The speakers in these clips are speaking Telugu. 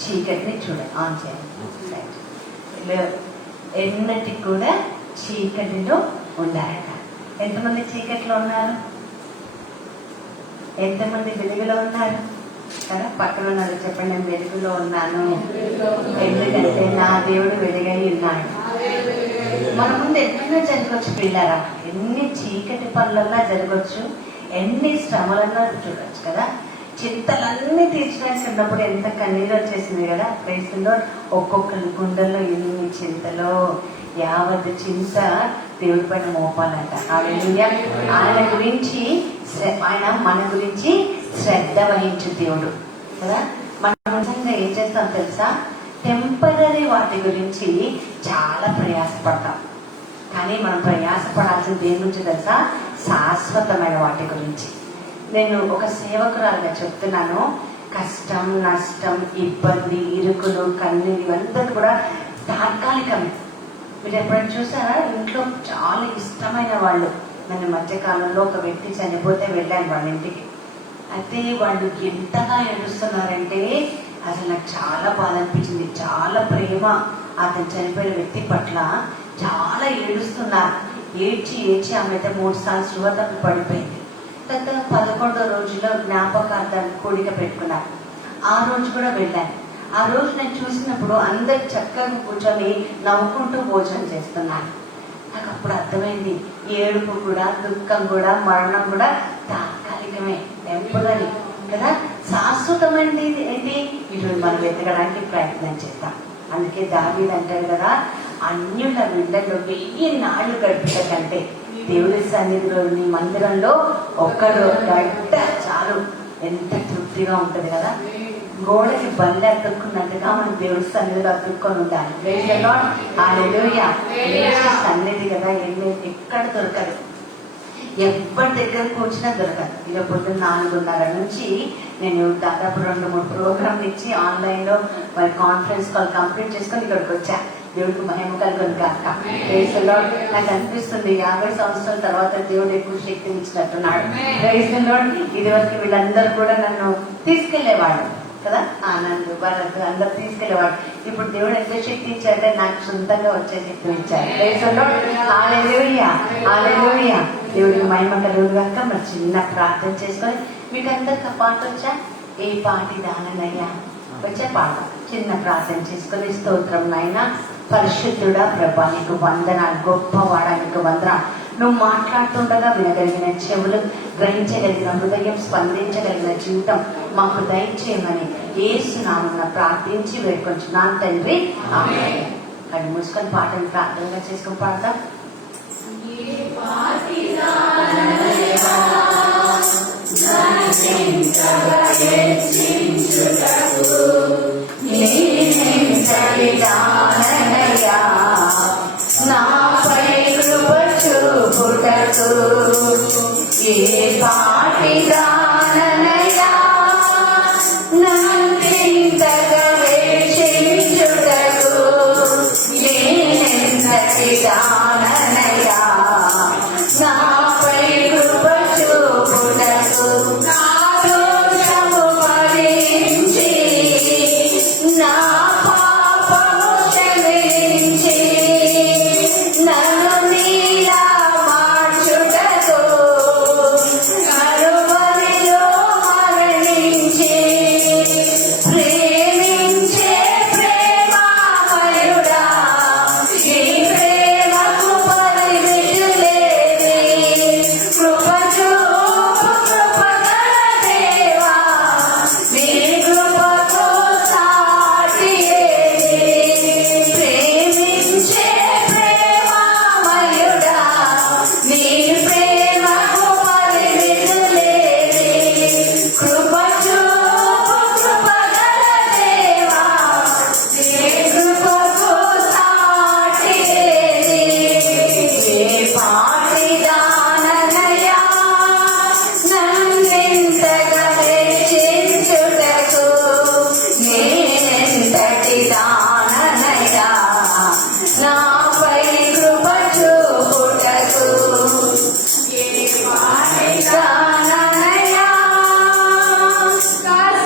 చీకటిని ఆన్ చేయాలి. ఎన్నటికి కూడా చీకటిలో ఉండాలట. ఎంతమంది చీకటిలో ఉన్నారు? ఎంతమంది వెలుగులో ఉన్నారు? కదా, పక్కన ఉన్నారు. చెప్పండి, నేను వెలుగులో ఉన్నాను, ఎందుకంటే నా దేవుడు వెలుగై ఉన్నాడు. మన ముందు ఎన్నైనా జరగవచ్చు పిల్లరా, ఎన్ని చీకటి పనులన్నా జరగవచ్చు, ఎన్ని శ్రమలన్నా చూడవచ్చు కదా. చింతలన్నీ తీర్చడానికి ఉన్నప్పుడు ఎంత కన్నీరు వచ్చేసింది కదా. ప్రేసులో ఒక్కొక్కరి గుండెల్లో ఎన్ని చింతలో, యావత్ చింత దేవుడి పైన మోపాలంట. ఆయన గురించి, ఆయన మన గురించి శ్రద్ధ వహించు దేవుడు కదా. మనం నిజంగా ఏం చేస్తాం తెలుసా? టెంపరీ వాటి గురించి చాలా ప్రయాసపడతాం, కానీ మనం ప్రయాసపడాల్సిన దేని గురించి తెలుసా? శాశ్వతమైన వాటి గురించి. నేను ఒక సేవకురాలుగా చెప్తున్నాను. కష్టం, నష్టం, ఇబ్బంది, ఇరుకులు, కన్నీరు ఇవంతా కూడా తాత్కాలికమే. మీరు ఎప్పుడైనా చూసారా? ఇంట్లో చాలా ఇష్టమైన వాళ్ళు, మన మధ్యకాలంలో ఒక వ్యక్తి చనిపోతే వెళ్ళాను వాళ్ళ ఇంటికి. అయితే వాళ్ళు ఎంతగా ఏడుస్తున్నారంటే అసలు నాకు చాలా బాధ అనిపించింది. చాలా ప్రేమ అతను చనిపోయిన వ్యక్తి పట్ల, చాలా ఏడుస్తున్నారు. ఏడ్చి ఆమె అయితే 3 సార్లు స్పృహ తప్పి పడిపోయింది. తర్వాత 11వ రోజులో జ్ఞాపకార్థాన్ని కూడిక పెట్టుకున్నారు. ఆ రోజు కూడా వెళ్ళాను. ఆ రోజు నేను చూసినప్పుడు అందరు చక్కగా కూర్చొని నవ్వుకుంటూ భోజనం చేస్తున్నారు. నాకు అప్పుడు అర్థమైంది, ఏడుపు కూడా, దుఃఖం కూడా, మరణం కూడా తాత్కాలికమే, టెంపరీ కదా. శాశ్వతమైనది ఏంటి? ఈరోజు మనం వెతకడానికి ప్రయత్నం చేద్దాం. అందుకే దావీదు అంటారు కదా, అన్యుల విండలో 1000 నాళ్ళు గడిపిన కంటే దేవుడి సన్నిధిలో, నీ మందిరంలో ఒక్కడు గంట చాలు, ఎంత తృప్తిగా ఉంటది కదా. గోడకి బల్లి అతుక్కున్నట్టుగా మనం దేవుడి సన్నిధిలో అతుక్కొని ఉండాలి. హల్లెలూయా. సన్నిధి కదా, ఎక్కడ దొరకదు, ఎవరి దగ్గర కూర్చున్నా దొరకదు. ఇలా పొద్దున్న 4:30 నుంచి నేను దాదాపు 2-3 ప్రోగ్రాంలు ఇచ్చి ఆన్లైన్లో మరి కాన్ఫరెన్స్ కాల్ కంప్లీట్ చేసుకొని ఇక్కడికి వచ్చా. దేవుడికి మహిమ కలుగును గాక. Praise the Lord. నాకు అనిపిస్తుంది 50 సంవత్సరాల తర్వాత దేవుడు ఎక్కువ శక్తిని ఇచ్చినట్టున్నాడు. Praise the lord. ఇదివరకు వీళ్ళందరూ కూడా నన్ను తీసుకెళ్లేవాడు కదా, ఆనంద్, భరత్ అందరు తీసుకెళ్లేవాడు. ఇప్పుడు దేవుడు ఎంత శక్తి ఇచ్చారంటే నాకు సొంతంగా వచ్చే శక్తి ఇచ్చారు. Praise the lord. Hallelujah, hallelujah. దేవుడికి మహిమ కలుగును గాక. మరి చిన్న ప్రార్థన చేసుకొని, మీకు అందరికి పాట వచ్చా? ఏ పాటి దానయ్యా వచ్చే పాట చిన్న ప్రార్థన చేసుకొని, స్తోత్రం నాయనా, పరిశుద్ధుడా ప్రభా, నీకు వందనాలు, గొప్పవాడా నీకు వందనాలు. నువ్వు మాట్లాడుతుండగా వినగలిగిన చెవులు, గ్రహించగలిగిన హృదయం, స్పందించగలిగిన జీవితం మాకు దయచేయమని యేసు నామమున ప్రార్థించి వేడుకొంచున్నాను తండ్రి, ఆమేన్. కానీ మూసుకొని పాటను ప్రార్థనగా చేసుకొని పాడతాం. నాపై కృప చూపుటకు ఏ పాటి దానయ్యా, నన్నింతగా వేషించుటకు నేనెంతటి దానయ్యా, నాపై కృప చూపుటకు నా దోషము భరించి, నా పాపము క్షమించి, నన్ను నీలా మార్చుటకు కలువరిలో మరణించి, ప్రేమించే ప్రేమామయుడా, నీ ప్రేమకు పరిమితి లేని, కృప చూపు కృపగల దేవా, నీ కృపకు సాటి ఏది. ప్రేమించే ప్రేమామయుడా, నీ ప్రేమకు పరిమితి లేని, కృప చూపు కృపగల దేవా, నీ కృపకు సాటి ఏది. ఏ పాటి దానయ్యా, నన్నెంతగా హెచ్చించుటకు నేనెంతటి దానయ్యా, నాపై కృప చూపుటకు ఏ పాటి దానయ్యా, కష్టాల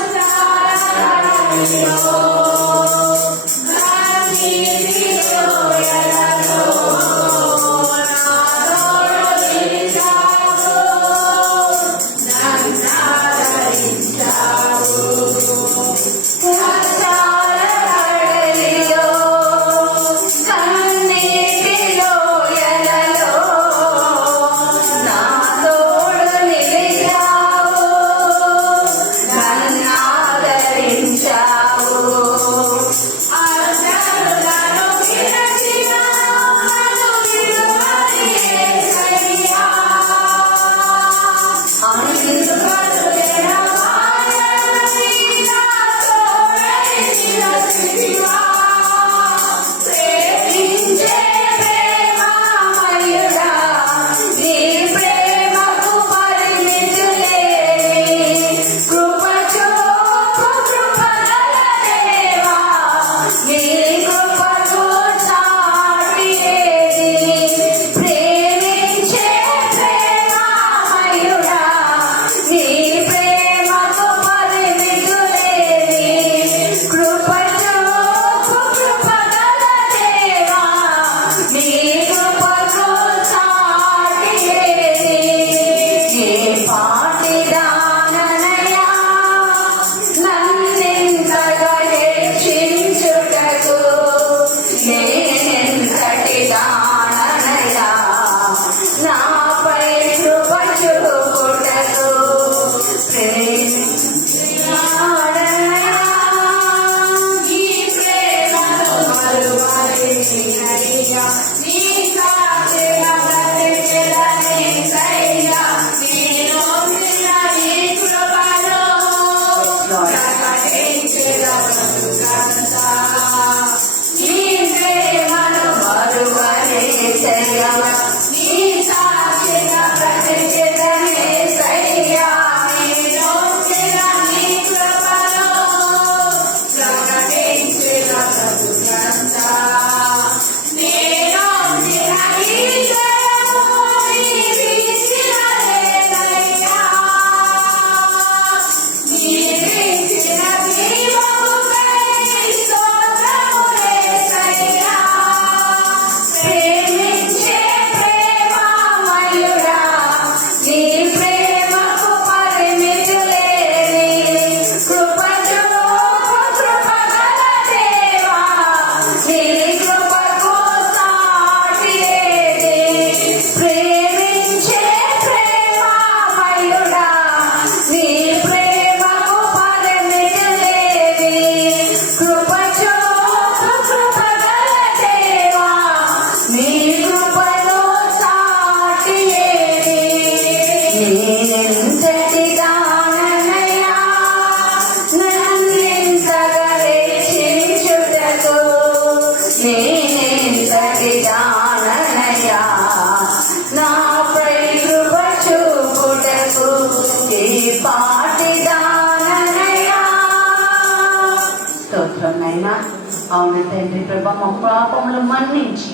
అవును తండ్రి ప్రభా, మా పాపములు మన్నించి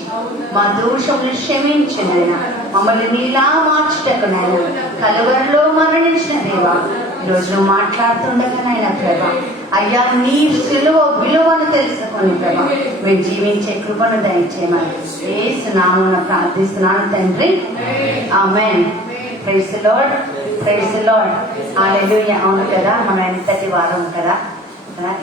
మా దోషములు క్షమించినైనా మమ్మల్ని నీలా మార్చుటకు నాయన కలువరిలో మరణించిన దేవా, ఈరోజు మాట్లాడుతుండగా నాయన ప్రభా, అయ్యా నీ సిలువ విలువను తెలుసుకొని ప్రభా మేము జీవించే కృపను దయచేయమని యేసు నామమున ప్రార్థిస్తున్నాను తండ్రి, amen. Praise the lord, praise the lord, hallelujah. అవును కదా, మనం ఎంతటి వారం కదా,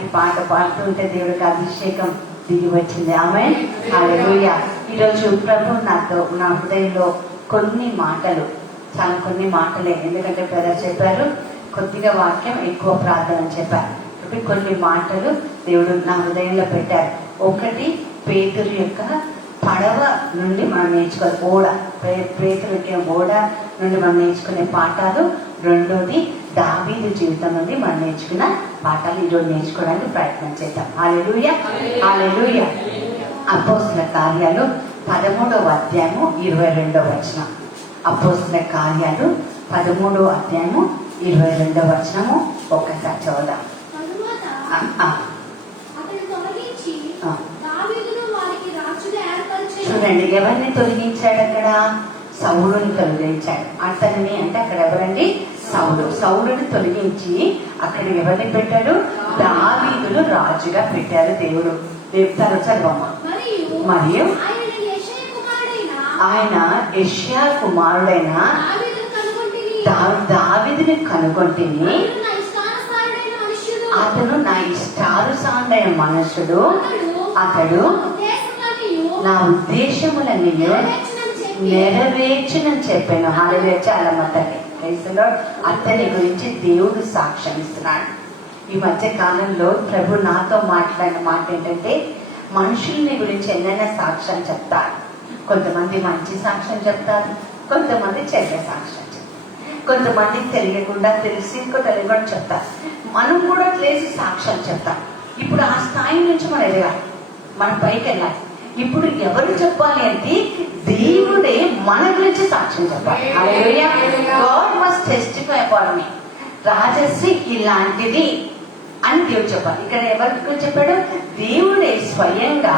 ఈ పాట పాడుతుంటే దేవుడికి అభిషేకం దిగి వచ్చింది. ఆమేన్, హల్లెలూయా. ఈరోజు ప్రభు నాతో నా హృదయంలో కొన్ని మాటలు, చాలా కొన్ని మాటలే, ఎందుకంటే బ్రదర్ చెప్పారు కొద్దిగా వాక్యం ఎక్కువ ప్రార్థన అని చెప్పారు. కాబట్టి కొన్ని మాటలు దేవుడు నా హృదయంలో పెట్టారు. ఒకటి, పేతురు యొక్క పడవ నుండి మనం నేర్చుకోవాలి, ఓడ, పేతురు యొక్క ఓడ నుండి మనం నేర్చుకునే పాఠాలు. రెండోది, దావీదు జీవితం నుండి మనం నేర్చుకున్న పాఠాలు ఈరోజు నేర్చుకోవడానికి ప్రయత్నం చేద్దాం. హల్లెలూయా, హల్లెలూయా. అపోస్తల కార్యాలు 13వ అధ్యాయము 22వ వచనం. అపోస్తల కార్యాలు 13వ అధ్యాయము 22వ వచనము ఒక్కసారి చదువుదాం. చూడండి, ఎవరిని తొలగించాడు అక్కడ? సౌలుని తొలగించాడు. అతన్ని అంటే అక్కడ ఎవరండి? సౌలుని తొలగించి అక్కడ ఎవరిని పెట్టాడు? దావీదును రాజుగా పెట్టారు దేవుడు. చెప్తారు చదవమ్మ. మరియు ఆయన యెషయా కుమారుడైన దావీదుని కనుగొంటిని. అతను నా ఇష్టానుసారుడైన మనుషుడు, అతడు నా ఉద్దేశములన్నీ నెరవేర్చునని చెప్పాను. హల్లెలూయా. చాలా మంది అతని గురించి దేవుడు సాక్ష్యం ఇస్తున్నాడు. ఈ మధ్య కాలంలో ప్రభు నాతో మాట్లాడిన మాట ఏంటంటే, మనుషుల్ని గురించి ఎన్నైనా సాక్ష్యం చెప్తారు. కొంతమంది మంచి సాక్ష్యం చెప్తారు, కొంతమంది చెడ్డ సాక్ష్యం చెప్తారు, కొంతమంది తెలియకుండా తెలిసి తెలియకుండా చెప్తారు. మనం కూడా లేచి సాక్ష్యం చెప్తాం. ఇప్పుడు ఆ స్థాయి నుంచి మనం ఎదగాలి, మనం పైకి వెళ్ళాలి. ఇప్పుడు ఎవరు చెప్పాలి అంటే దేవుడే మన గురించి సాక్ష్యం చెప్పాలి. Hallelujah. God must testify for me. Rajashri ఇలాంటిది అని దేవుడు చెప్పాలి. ఇక్కడ ఎవరి గురించి చెప్పాడు? దేవుడే స్వయంగా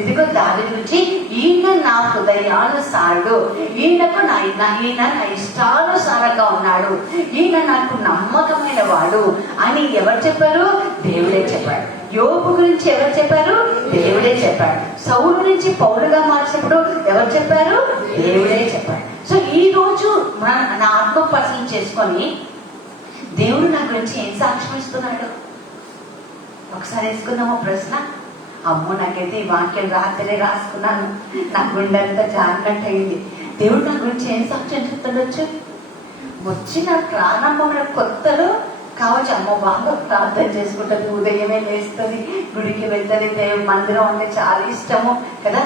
ఇదిగో దాని గురించి, ఈయన నా హృదయానుసారుడు, ఈయన నా ఇష్టానుసారంగా ఉన్నాడు, ఈయన నాకు నమ్మకమైన వాడు అని ఎవరు చెప్పారు? దేవుడే చెప్పాడు. యోబు గురించి ఎవరు చెప్పారు? దేవుడే చెప్పాడు. సౌలు నుంచి పౌలుగా మార్చినప్పుడు ఎవరు చెప్పారు? దేవుడే చెప్పాడు. సో ఈ రోజు నా ఆత్మ పరిశీలన చేసుకొని దేవుడు నా గురించి ఏం సాక్ష్యం ఇస్తున్నాడు ఒకసారి వేసుకుందామో ప్రశ్న. అమ్మో, నాకైతే ఈ వాక్యం రాత్రి రాసుకున్నాను, నా గుండెంతా జారినట్టు అయింది. దేవుడు నా గురించి ఏం సాక్ష్యం చెప్తుండొచ్చు? వచ్చిన ప్రారంభమైన కొత్తలో కావచ్చు, అమ్మ బాగా ప్రార్థన చేసుకుంటుంది, ఉదయమే లేస్తుంది, గుడికి వెళ్తుంది, మందిరం అంటే చాలా ఇష్టము కదా,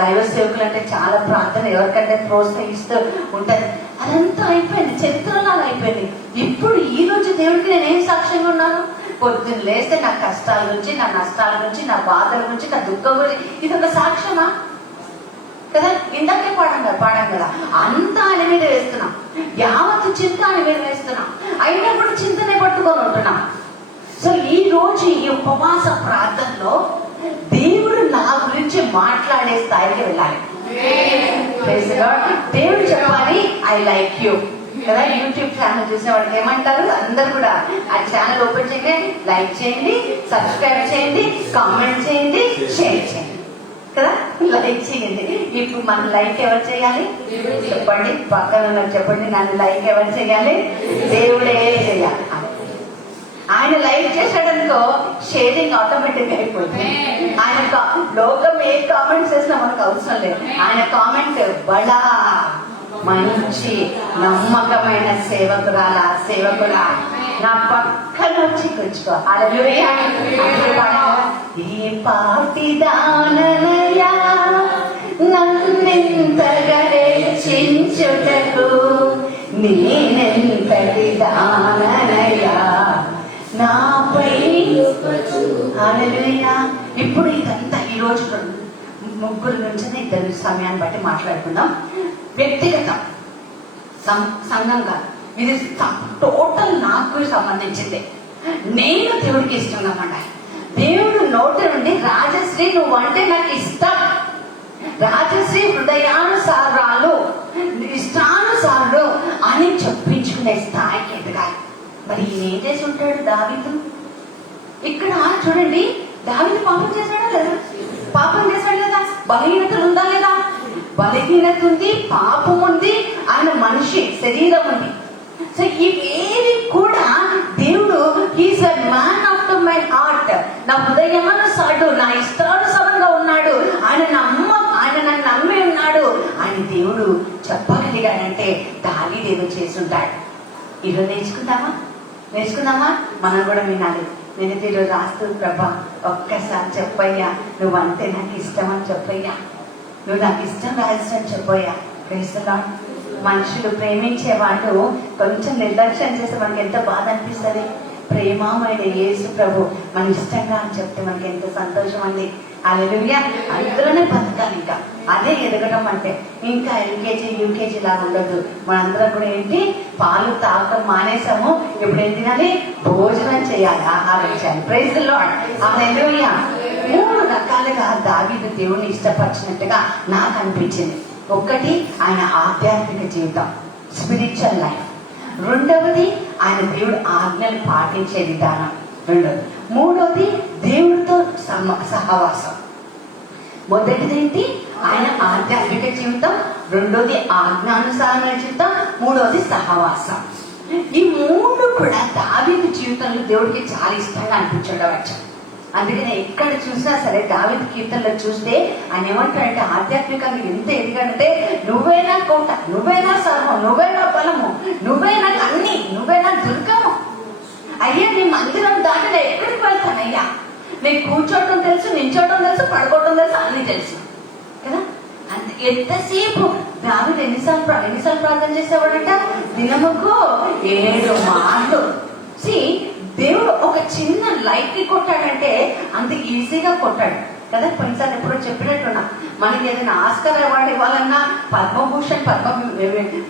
దైవ సేవకులు అంటే చాలా ప్రార్థన, ఎవరికంటే ప్రోత్సహిస్తూ ఉంటది. అదంతా అయిపోయింది, చరిత్రలాగా అయిపోయింది. ఇప్పుడు ఈ రోజు దేవుడికి నేను ఏం సాక్ష్యంగా ఉన్నాను? పొద్దున్న లేస్తే నా కష్టాల గురించి, నా నష్టాల గురించి, నా బాధల గురించి, నా దుఃఖం గురించి, ఇది ఒక సాక్ష్యమా కదా? ఇందాకే పాడాం కదా, అంతా ఆయన మీద వేస్తున్నాం, యావత్తు చింత ఆయన మీద వేస్తున్నాం, అయినా కూడా చింతనే పట్టుకొని ఉంటున్నాం. సో ఈ రోజు ఈ ఉపవాస ప్రార్థనలో దేవుడు నా గురించి మాట్లాడే స్థాయికి వెళ్ళాలి. దేవుడు చెప్పాలి, ఐ లైక్ యూ కదా. యూట్యూబ్ ఛానల్ చూసే వాళ్ళకి ఏమంటారు? అందరు కూడా ఆ ఛానల్ ఓపెన్ చేయండి, లైక్ చేయండి, సబ్స్క్రైబ్ చేయండి, కామెంట్ చేయండి, షేర్ చేయండి కదా. లైక్ చేయండి. ఇప్పుడు మన లైక్ ఎవరు చేయాలి చెప్పండి? పక్కన చెప్పండి, నన్ను లైక్ ఎవరు చేయాలి? దేవుడే చేయాలి. ఆయన లైక్ చేశాడనుకో షేరింగ్ ఆటోమేటిక్ గా అయిపోయింది. ఆయన లోకం ఏ కామెంట్స్ చేసినా మనకు అవసరం లేదు. ఆయన కామెంట్ బడా మంచి నమ్మకమైన సేవకురా నా పక్కన వచ్చి కూర్చో. హల్లెలూయా. ఈ పాటి దాననయా నన్నెంతగా హెచ్చించుటకు, నేనెంతటి దాననయా నాపై. హల్లెలూయా. ఇప్పుడు ఇదంతా ఈ రోజు ముగ్గురు నుంచి ఇద్దరు సమయాన్ని బట్టి మాట్లాడుకుందాం. వ్యక్తిగతం, సంఘంగా, ఇది టోటల్ నాకు సంబంధించింది. నేను దేవుడికి ఇష్టంగా పడ్డాను. దేవుడు నోటి నుండి రాజశ్రీ నువ్వు అంటే నాకు ఇష్టం, రాజశ్రీ హృదయానుసారాలు, ఇష్టానుసారుడు అని చెప్పించుకునే స్థాయికి ఎదగాలి. మరి ఈయన ఏం చేసి ఉంటాడు? దావీదు ఇక్కడ చూడండి, దావీదు పాపం చేశాడా లేదా? పాపం చేశాడు లేదా? బలహీనతలు ఉందా లేదా? బలహీనత ఉంది, పాపం ఉంది, ఆయన మనిషి శరీరం ఉంది. సో ఇవేవి కూడా దేవుడు he's a man after my heart, నా హృదయానుసారుడు, నా ఇష్టానుసారంగా ఉన్నాడు, ఆయన నన్ను నమ్మి ఉన్నాడు అని దేవుడు చెప్పగలిగాడంటే దావీదు చేసి ఉంటాడు. ఈరోజు నేర్చుకుందామా? మనం కూడా వినాలి. నేను ఈరోజు రాస్తూ, ప్రభా ఒక్కసారి చెప్పయ్యా, నువ్వంటే నాకు ఇష్టం అని చెప్పయ్యా, నువ్వు నాకు ఇష్టం రాజని చెప్పయ్యా. Praise the lord. మనుషులు ప్రేమించే వాళ్ళు కొంచెం నిర్లక్ష్యం చేస్తే మనకి ఎంత బాధ అనిపిస్తుంది. ప్రేమమైన యేసు ప్రభు మన ఇష్టంగా అని చెప్తే మనకి ఎంత సంతోషం అండి. హల్లెలూయా. అందులోనే బతకాలి. ఇంకా అదే ఎదగడం అంటే. ఇంకా ఎల్కేజీ యూకేజీ లాగా ఉండదు. మనందరం కూడా ఏంటి, పాలు తాగడం మానేసాము, ఇప్పుడు ఏం తినాలి? భోజనం చేయాలి, ఆహారం చేయాలి. Praise the lord. హల్లెలూయా. 3 రకాలుగా దావీదు దేవుని ఇష్టపరిచినట్టుగా నాకు అనిపించింది. ఒకటి, ఆయన ఆధ్యాత్మిక జీవితం, స్పిరిచువల్ లైఫ్. రెండవది, ఆయన దేవుడు ఆజ్ఞలు పాటించే విధానం. రెండవది. మూడోది దేవుడితో సహవాసం. మొదటిది ఏంటి? ఆయన ఆధ్యాత్మిక జీవితం, రెండోది ఆజ్ఞానుసారమైన జీవితం, మూడోది సహవాసం. ఈ మూడు కూడా దావీదు జీవితంలో దేవుడికి చాలా ఇష్టంగా అనిపించవచ్చు. అందుకని ఎక్కడ చూసినా సరే దావీదు కీర్తనలో చూస్తే ఆయన ఏమంటాడంటే, ఆధ్యాత్మికంగా ఎంత ఎదిగాడంటే, నువ్వేనా కోట, నువ్వేనా సర్వం, నువ్వేనా బలము, నువ్వేనా అన్ని, నువ్వేనా దుర్గము. అయ్యా నీ మందిరం దాటిన ఎక్కడికి వెళ్తానయ్యా, నేను కూర్చోవటం తెలుసు, నించోవటం తెలుసు, పడుకోవటం తెలుసు, అన్ని తెలుసు కదా. ఎంతసేపు దావీదు ఎన్నిసార్లు ప్రార్థన చేసేవాడంట? దినముకు 7 మార్లు. దేవుడు ఒక చిన్న లైట్ కి కొట్టాడంటే అంత ఈజీగా కొట్టాడు కదా. కొన్నిసార్లు ఎప్పుడో చెప్పినట్టున్నా, మనకి ఏదైనా ఆస్కర్ అవార్డు ఇవ్వాలన్నా, పద్మభూషణ్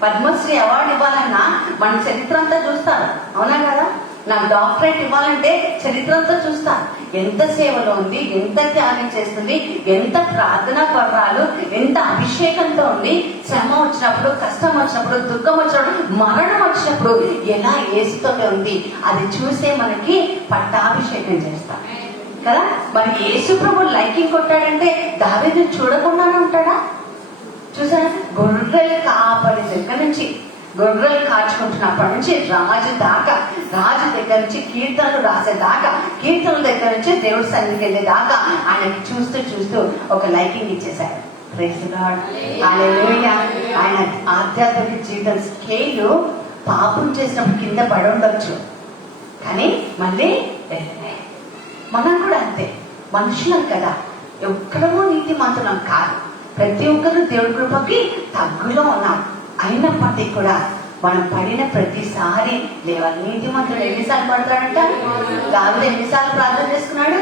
పద్మశ్రీ అవార్డు ఇవ్వాలన్నా మన చరిత్ర అంతా చూస్తారు, అవునా కదా. నాకు డాక్టరేట్ ఇవ్వాలంటే చరిత్ర అంతా చూస్తాను. ఎంత సేవలో ఉంది, ఎంత త్యాగం చేస్తుంది, ఎంత ప్రార్థనా పర్వాలు, ఎంత అభిషేకంతో ఉంది. శ్రమ వచ్చినప్పుడు, కష్టం వచ్చినప్పుడు, దుఃఖం వచ్చినప్పుడు, మరణం వచ్చినప్పుడు ఎలా యేసుతోనే ఉంది, అది చూసే మనకి పట్టాభిషేకం చేస్తాం కదా. మరి యేసు ప్రభు లైకింగ్ కొట్టాడంటే దావీదు చూడకుండానే ఉంటాడా? చూసారా, గొర్రెలు కాపరి దగ్గర నుంచి, గొర్రెలు కాచుకుంటున్నప్పటి నుంచి రాజు దాకా, రాజు దగ్గర నుంచి కీర్తనలు రాసే దాకా, కీర్తనల దగ్గర నుంచి దేవుడి సన్నిధికి వెళ్ళే దాకా ఆయనకి చూస్తూ చూస్తూ ఒక లైకింగ్ ఇచ్చేశారు. ప్రైజ్ లార్డ్, హల్లెలూయా. ఆయన ఆధ్యాత్మిక జీవితం స్కేలు పాపం చేసినప్పుడు కింద పడి ఉండొచ్చు, కానీ మళ్ళీ మనం కూడా అంతే, మనుషులం కదా, ఎక్కడమో నీతి మంతులం కాదు. ప్రతి ఒక్కరు దేవుడి కృపకి తగ్గులో ఉన్నాం. అయినప్పటికీ కూడా మనం పడిన ప్రతిసారి లేవాలి. నీతి మంత్రుడు ఎన్నిసార్లు పడతాడంట? దావీదు ఎన్నిసార్లు ప్రార్థన చేసుకున్నాడు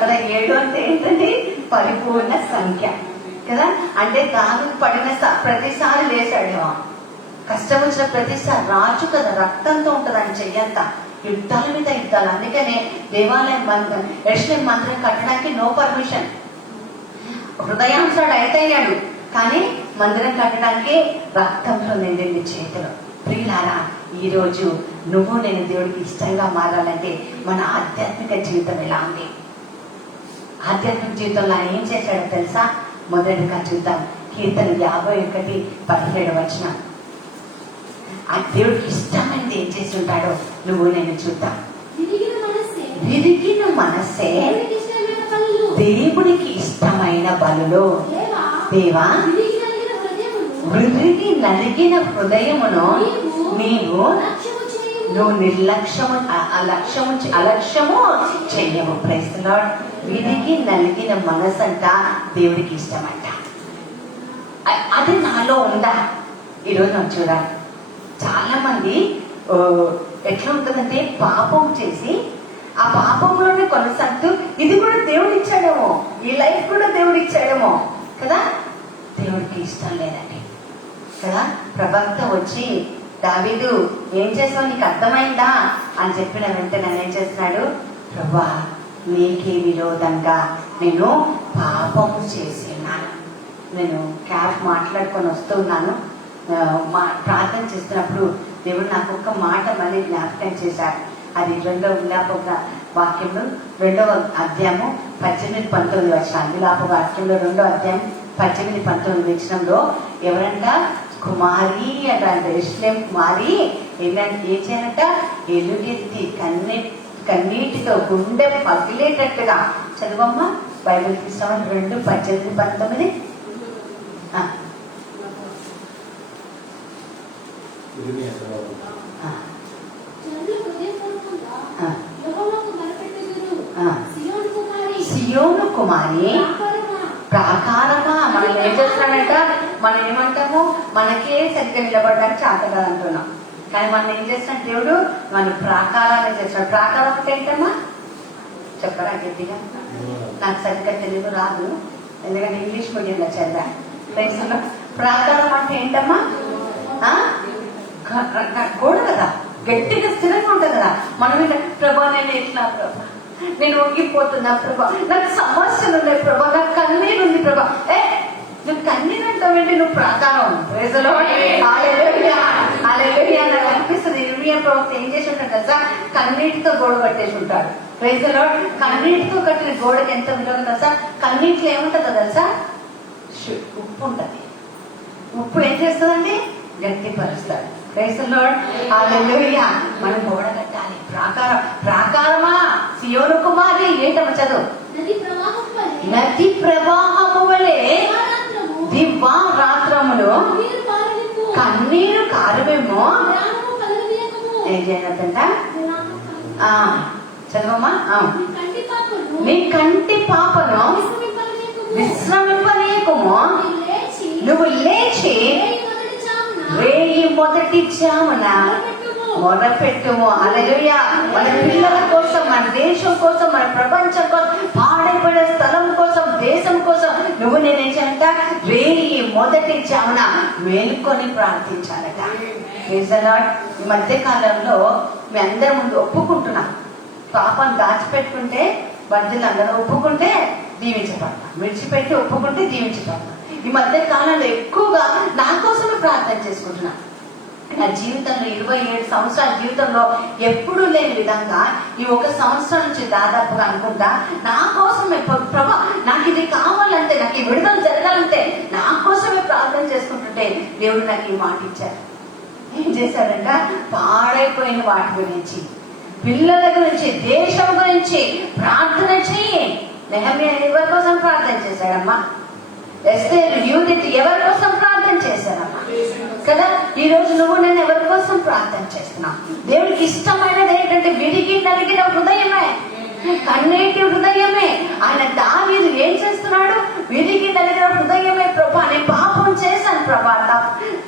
కదా. 7 అంటే ఏంటండి? పరిపూర్ణ సంఖ్య కదా. అంటే దావీదు పడిన ప్రతిసారి లేచాడు. కష్టం వచ్చిన ప్రతిసారి, రాజు కదా, రక్తంతో ఉంటుంది ఆయన చెయ్యంతా, యుద్ధాల మీద యుద్ధాలు. అందుకనే దేవాలయం యెరూషలేము మందిరం కట్టడానికి నో పర్మిషన్. హృదయాంశాడు అయితయ్యాడు, కానీ మందిరం కట్టడానికి రక్తంతో నిండింది చేతులు. ప్రియులారా, ఈ రోజు నువ్వు నేను దేవుడికి ఇష్టంగా మారాలంటే మన ఆధ్యాత్మిక జీవితం ఎలా ఉంది? ఆధ్యాత్మిక జీవితంలో ఆయన ఏం చేశాడో తెలుసా? మొదటిగా చూద్దాం, కీర్తన 51:17. ఆ దేవుడికి ఇష్టమైనది ఏం చేసి ఉంటాడో నువ్వు నేను చూద్దాం. విరిగిన మనస్సే దేవుడికి ఇష్టమైన బలులు. దేవా, విరిగి నలిగిన హృదయమును నువ్వు అలక్ష్యము చెయ్యము. Praise the Lord. విరిగి నలిగిన మనసంట దేవుడికి ఇష్టమంట. అది నాలో ఉందా? ఈరోజు మనం చూడాలి. చాలా మంది ఎట్లా ఉంటుందంటే, పాపం చేసి ఆ పాపంలోనే కొనసాగుతూ ఇది కూడా దేవుడు ఇచ్చాడేమో, ఈ లైఫ్ కూడా దేవుడు ఇచ్చాడేమో కదా. దేవుడికి ఇష్టం లేదండి కదా. ప్రవక్త వచ్చి, దావీదు ఏం చేసావు, నీకు అర్థమైందా అని చెప్పిన వెంటనే ఏం చేస్తున్నాడు? ప్రభువా, నీకే విరోధంగా నేను పాపము చేసి ఉన్నాను. నేను క్యాబ్ మాట్లాడుకొని వస్తున్నాను, ప్రార్థన చేస్తున్నప్పుడు దేవుడు నాకు ఒక మాట మళ్ళీ జ్ఞాపకం చేశాడు. అది 2వ విలాప వాక్యంలో 2వ అధ్యాయము 18-19 విలాప వాక్యంలో 2వ అధ్యాయం 18-19 ఎవరంట? కుమారి అంట, యెరూషలేము కుమారి ఏం చేయాలంట? ఎలుగెత్తి కన్నీటితో గుండె పగిలేటట్టుగా. చదువమ్మా, బైబిల్ తీసామని 2:18-19. సియోను కుమారి ప్రాకారమా. మనం ఏం చేస్తున్నాడంట? మనం ఏమంటాము? మనకే సరిగ్గా నిలబడడానికి చేత కాదంటున్నాం, కానీ మనం ఏం చేస్తున్నాడు? దేవుడు మన ప్రాకారాన్ని చేస్తున్నాడు. ప్రాకారం అంటే ఏంటమ్మా? చెప్పరా గట్టిగా? నాకు సరిగ్గా తెలుగు రాదు, ఎందుకంటే ఇంగ్లీష్ మీడియంలో చదివా. ప్రాకారం అంటే ఏంటమ్మా? గోడ కదా, గట్టిగా స్థిరంగా ఉంటుంది కదా. మనం ప్రభా నేను ఎట్లా, ప్రభా నేను ఒంగిపోతున్నా, ప్రభా నాకు సమస్యలు ఉన్నాయి, ప్రభా నాకు కన్నీరు ఉంది, ప్రభా. నువ్వు కన్నీరు అంటావేంటి? నువ్వు ప్రాకారం. నాకు అనిపిస్తుంది ఇర్మియా ప్రవక్త ఏం చేసి ఉంటాడు తెలుసా? కన్నీటితో గోడ పట్టేసి ఉంటాడు ప్రైజ్ ది లార్డ్. కన్నీటితో కట్టిన గోడకి ఎంత విలువ తెలుసా? కన్నీటిలో ఏముంటుందో తెలుసా? ఉప్పు ఉంటుంది. ఉప్పు ఏం చేస్తుందండి? గట్టిపరుస్తాడు. Praise the lord. హల్లెలూయా. మనం గోడ కట్టాలి. ప్రాకారమా సియోను కుమారి, ఏంటమ్మ చదువు? నది ప్రవాహము వలె దివారాత్రములు కన్నీరు కారువేమో. ఏం చేయాలంట? చదవమ్మా. నీ కంటి పాపను విశ్రమింపనీయకుము, నువ్వు లేచి రేయి మొదటి జామున మొదపెట్టుము. హల్లెలూయా. మన పిల్లల కోసం, మన దేశం కోసం, మన ప్రపంచం కోసం, పాడైపోయిన స్థలం కోసం, దేశం కోసం నువ్వు నేనేం చేయాలంట? రేయి మొదటి జామున మేలుకొని ప్రార్థించాలట. Praise the lord. ఈ మధ్య కాలంలో మీ అందరి ముందు ఒప్పుకుంటున్నాం, పాపం దాచిపెట్టుకుంటే మధ్యలో అందరూ ఒప్పుకుంటే దీవించబడతాం, విడిచిపెట్టి ఒప్పుకుంటే దీవించబడతాం. ఈ మధ్య కాలంలో ఎక్కువగా నా కోసమే ప్రార్థన చేసుకుంటున్నా. నా జీవితంలో 27 సంవత్సరాల జీవితంలో ఎప్పుడూ లేని విధంగా ఈ 1 సంవత్సరం నుంచి దాదాపుగా అనుకుంటా నా కోసమే, ప్రభా నాకు ఇది కావాలంటే, నాకు ఈ విడుదల జరగాలంటే నా కోసమే ప్రార్థన చేసుకుంటుంటే దేవుడు నాకు ఈ మాట ఇచ్చారు. ఏం చేశాడంట? పాడైపోయిన వాటి గురించి, పిల్లల గురించి, దేశం గురించి ప్రార్థన చెయ్యి. నెహెమ్యా ఎవరి కోసం ప్రార్థన చేశాడమ్మా? ఎస్తేరు, యూనిట్ ఎవరి కోసం ప్రార్థన చేశారమ్మా? కదా. ఈ రోజు నువ్వు నేను ఎవరి కోసం ప్రార్థన చేస్తున్నావు? దేవుడికి ఇష్టమైనది ఏంటంటే విరిగి నలిగిన హృదయమే, కన్నీటి హృదయమే. ఆయన దావీదు ఏం చేస్తున్నాడు? విరిగి నలిగిన హృదయమే. ప్రభా నేను పాపం చేశాను ప్రభా,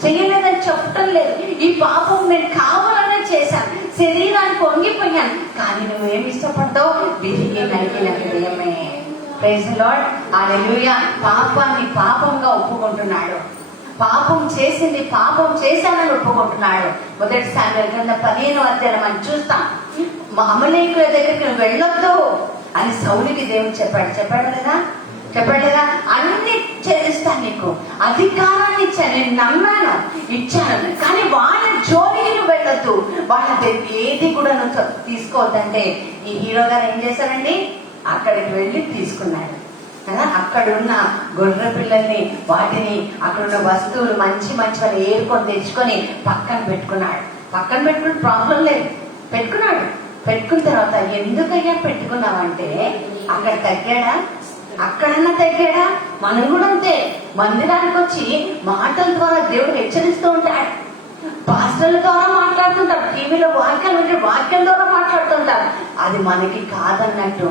చెయ్యలేదని చెప్పటం లేదు, ఈ పాపం నేను కావాలనే చేశాను, శరీరానికి వంగిపోయాను, కానీ నువ్వేమి ఇష్టపడతావు? విరిగి నలిగిన హృదయమే. Praise the lord. హల్లెలూయా. పాపాన్ని పాపంగా ఒప్పుకుంటున్నాడు, పాపం చేసింది పాపం చేశానని ఒప్పుకుంటున్నాడు. 1 సాముయేలు గ్రంథం 15వ అధ్యాయం మనం చూస్తాం. అమలేకుల దగ్గరికి నువ్వు వెళ్ళొద్దు అని సౌలుకి దేవుడు చెప్పాడు లేదా? అన్ని చేస్తాను, నీకు అధికారాన్ని ఇచ్చాను, నేను నమ్మాను, ఇచ్చాను, కానీ వాళ్ళ జోలికి నువ్వు వెళ్ళొద్దు, వాళ్ళ ఏది కూడా నువ్వు తీసుకోవద్దంటే ఈ హీరో గారు ఏం చేశారండి? అక్కడికి వెళ్ళి తీసుకున్నాడు కదా. అక్కడున్న గొర్రె పిల్లల్ని, వాటిని, అక్కడున్న వస్తువులు మంచి మంచివని ఏరుకొని తెచ్చుకొని పక్కన పెట్టుకుని ప్రాబ్లం లేదు, పెట్టుకున్న తర్వాత ఎందుకయ్యా పెట్టుకున్నావంటే, అక్కడ తగ్గాడా? అక్కడన్నా తగ్గాడా? మనం కూడా అంతే. మందిరానికి వచ్చి మాటల ద్వారా దేవుడు హెచ్చరిస్తూ ఉంటాడు, పాస్టర్ల ద్వారా మాట్లాడుతుంటారు, టీవీలో వాక్యం ద్వారా మాట్లాడుతుంటారు. అది మనకి కాదన్నట్టు,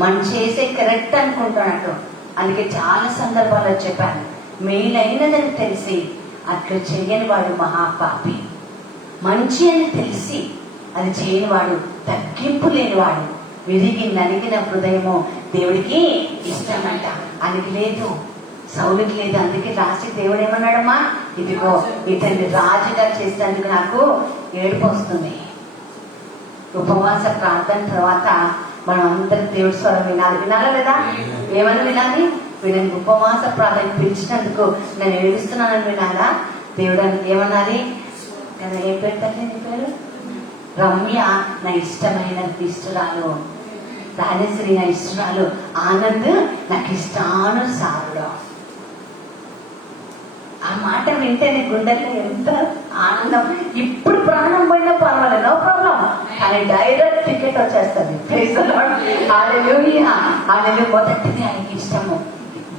మనం చేసే కరెక్ట్ అనుకుంటున్నట్టు. అందుకే చాలా సందర్భాల్లో చెప్పాను, మేలైనదని తెలిసి అట్లా చేయని వాడు మహాపాపి, మంచి అని తెలిసి అది చేయని వాడు తగ్గింపు లేనివాడు. విరిగి నలిగిన హృదయము దేవుడికి ఇష్టమంట. అందుకు లేదు, సౌలుకి లేదు. అందుకే రాసి దేవుడు ఏమన్నాడమ్మా? ఇదిగో ఇతన్ని రాజుగా చేసేందుకు నాకు ఏడుపు వస్తుంది. ఉపవాస ప్రార్థన తర్వాత మనం అందరం దేవుడి స్వరం వినాలా లేదా? ఏమని వినాలి? వీళ్ళని ఉపవాస ప్రార్థన పిలిచినందుకు నేను ఏడుస్తున్నానని వినాలా? దేవుడు ఏమనాలి? ఏం పెట్టండి నీ పేరు? రమ్య నా ఇష్టమైన ఇష్టరాలు, రాజశ్రీ నా ఇష్టరాలు, ఆనంద్ నాకు ఇష్టానుసారుడు. ఆ మాట వింటే నీ గుండెల్లో ఎంత ఆనందం. ఇప్పుడు ప్రాణం పోయినా పర్వాలేదు, నో ప్రాబ్లం, కానీ డైరెక్ట్ టికెట్ వచ్చేస్తుంది. Praise the lord. Hallelujah. Hallelujah. మొదటిది ఆయనకి ఇష్టము.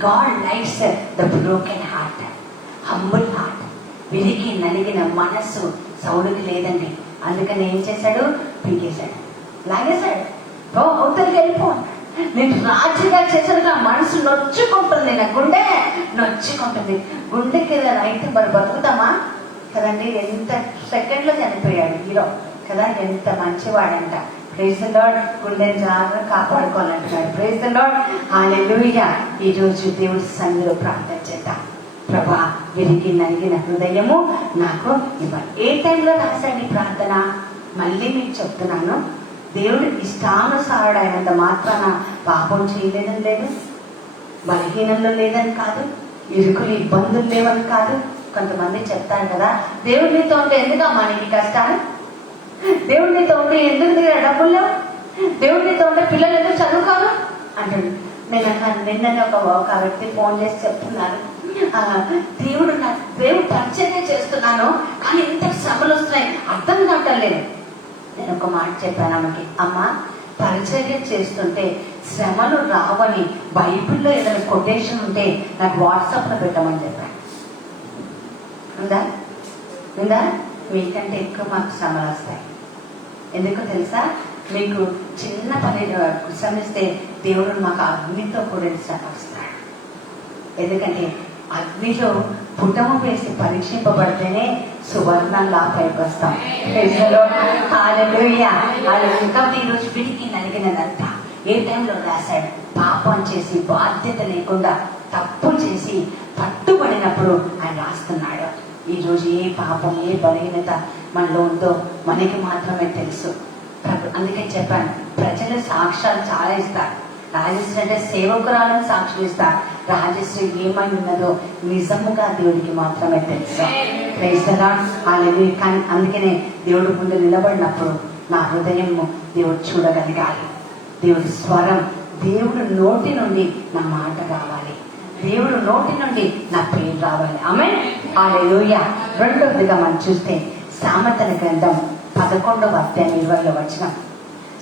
God likes the broken heart, humble heart. విరిగి నలిగిన మనస్సు సౌలుకి లేదండి. అందుకని ఏం చేశాడు? పీకేశాడు, లాగేశాడు. అవతలికి వెళ్ళిపో, నేను రాజుగా చేశాను. నా మనసు నొచ్చుకుంటుంది, నా గుండె నొచ్చుకుంటుంది. గుండెకి అయితే మరి బతుకుతామా కదండి? ఎంత సెకండ్లో చనిపోయాడు హీరో కదా, ఎంత మంచివాడంట. Praise the lord. గుండెని జాగ్రత్తగా కాపాడుకోవాలంటున్నాడు. Praise the lord. హల్లెలూయా. ఈ రోజు దేవుడి సన్నిధిలో ప్రార్థన చేద్దాం. ప్రభా విరిగి నలిగిన హృదయము నాకు ఇవ్వాలి. ఏ టైంలో రాశాడు ఈ ప్రార్థన? మళ్ళీ మీకు చెప్తున్నాను, దేవుడు ఇష్టానుసారుడైనంత మాత్రాన పాపం చేయలేదని లేదు, బలహీనంలో లేదని కాదు, ఇరుకులు ఇబ్బందులు లేవని కాదు. కొంతమంది చెప్తారు కదా, దేవుడు నీతో ఉంటే ఎందుకమ్మా నీకు కష్టాలు, దేవుడు నీతో ఉంటే ఎందుకు దగ్గర డబ్బులు లేవు, దేవుడు నీతో ఉంటే పిల్లలు ఎందుకు చదువుకోను అంటాడు. నిన్న ఒక వ్యక్తి ఫోన్ చేసి చెప్తున్నారు, దేవుడు పరిచర్య చేస్తున్నాను కానీ ఇంత శ్రమలు వస్తున్నాయి అర్థం కావట్లేదు. నేను ఒక మాట చెప్పాను ఆమెకి, అమ్మ పరిచర్య చేస్తుంటే శ్రమలు రావని బైబిల్లో ఏదైనా కొటేషన్ ఉంటే నాకు వాట్సాప్ లో పెట్టమని చెప్పాను. ఉందా? మీకంటే ఎక్కువ మాకు శ్రమలు వస్తాయి. ఎందుకో తెలుసా? మీకు చిన్న పని శ్రమిస్తే దేవుడు మాకు అగ్నితో కూడిన శ్రమ వస్తాడు. ఎందుకంటే అగ్నిలో పుటము వేసి పరీక్షింపబడితేనే సువర్ణంలా పైకి వస్తాం. ఇంకా ఈరోజు వీడికి నలిగినదంతా ఏ టైంలో రాశాడు? పాపం చేసి బాధ్యత లేకుండా తప్పు చేసి పట్టుబడినప్పుడు ఆయన రాస్తున్నాడు. ఈరోజు ఏ పాపం ఏ బలహీనత మనలో ఉందో మనకి మాత్రమే తెలుసు. అందుకే చెప్పాను, ప్రజలు సాక్ష్యాలు చాలా ఇస్తారు. రాజశ్రీ అంటే సేవకురాలను సాక్షులు ఇస్తారు. రాజశ్రీ ఏమై ఉన్నదో నిజముగా దేవుడికి మాత్రమే తెలుసు. కానీ అందుకనే దేవుడు ముందు నిలబడినప్పుడు నా హృదయం దేవుడు చూడగలగాలి. దేవుడి స్వరం, దేవుడు నోటి నుండి నా మాట రావాలి, దేవుడు నోటి నుండి నా పేరు రావాలి. ఆమేన్. హల్లెలూయా. రెండవదిగా మనం చూస్తే సామెతల గ్రంథం 11వ అధ్యాయం 20వ వచనం.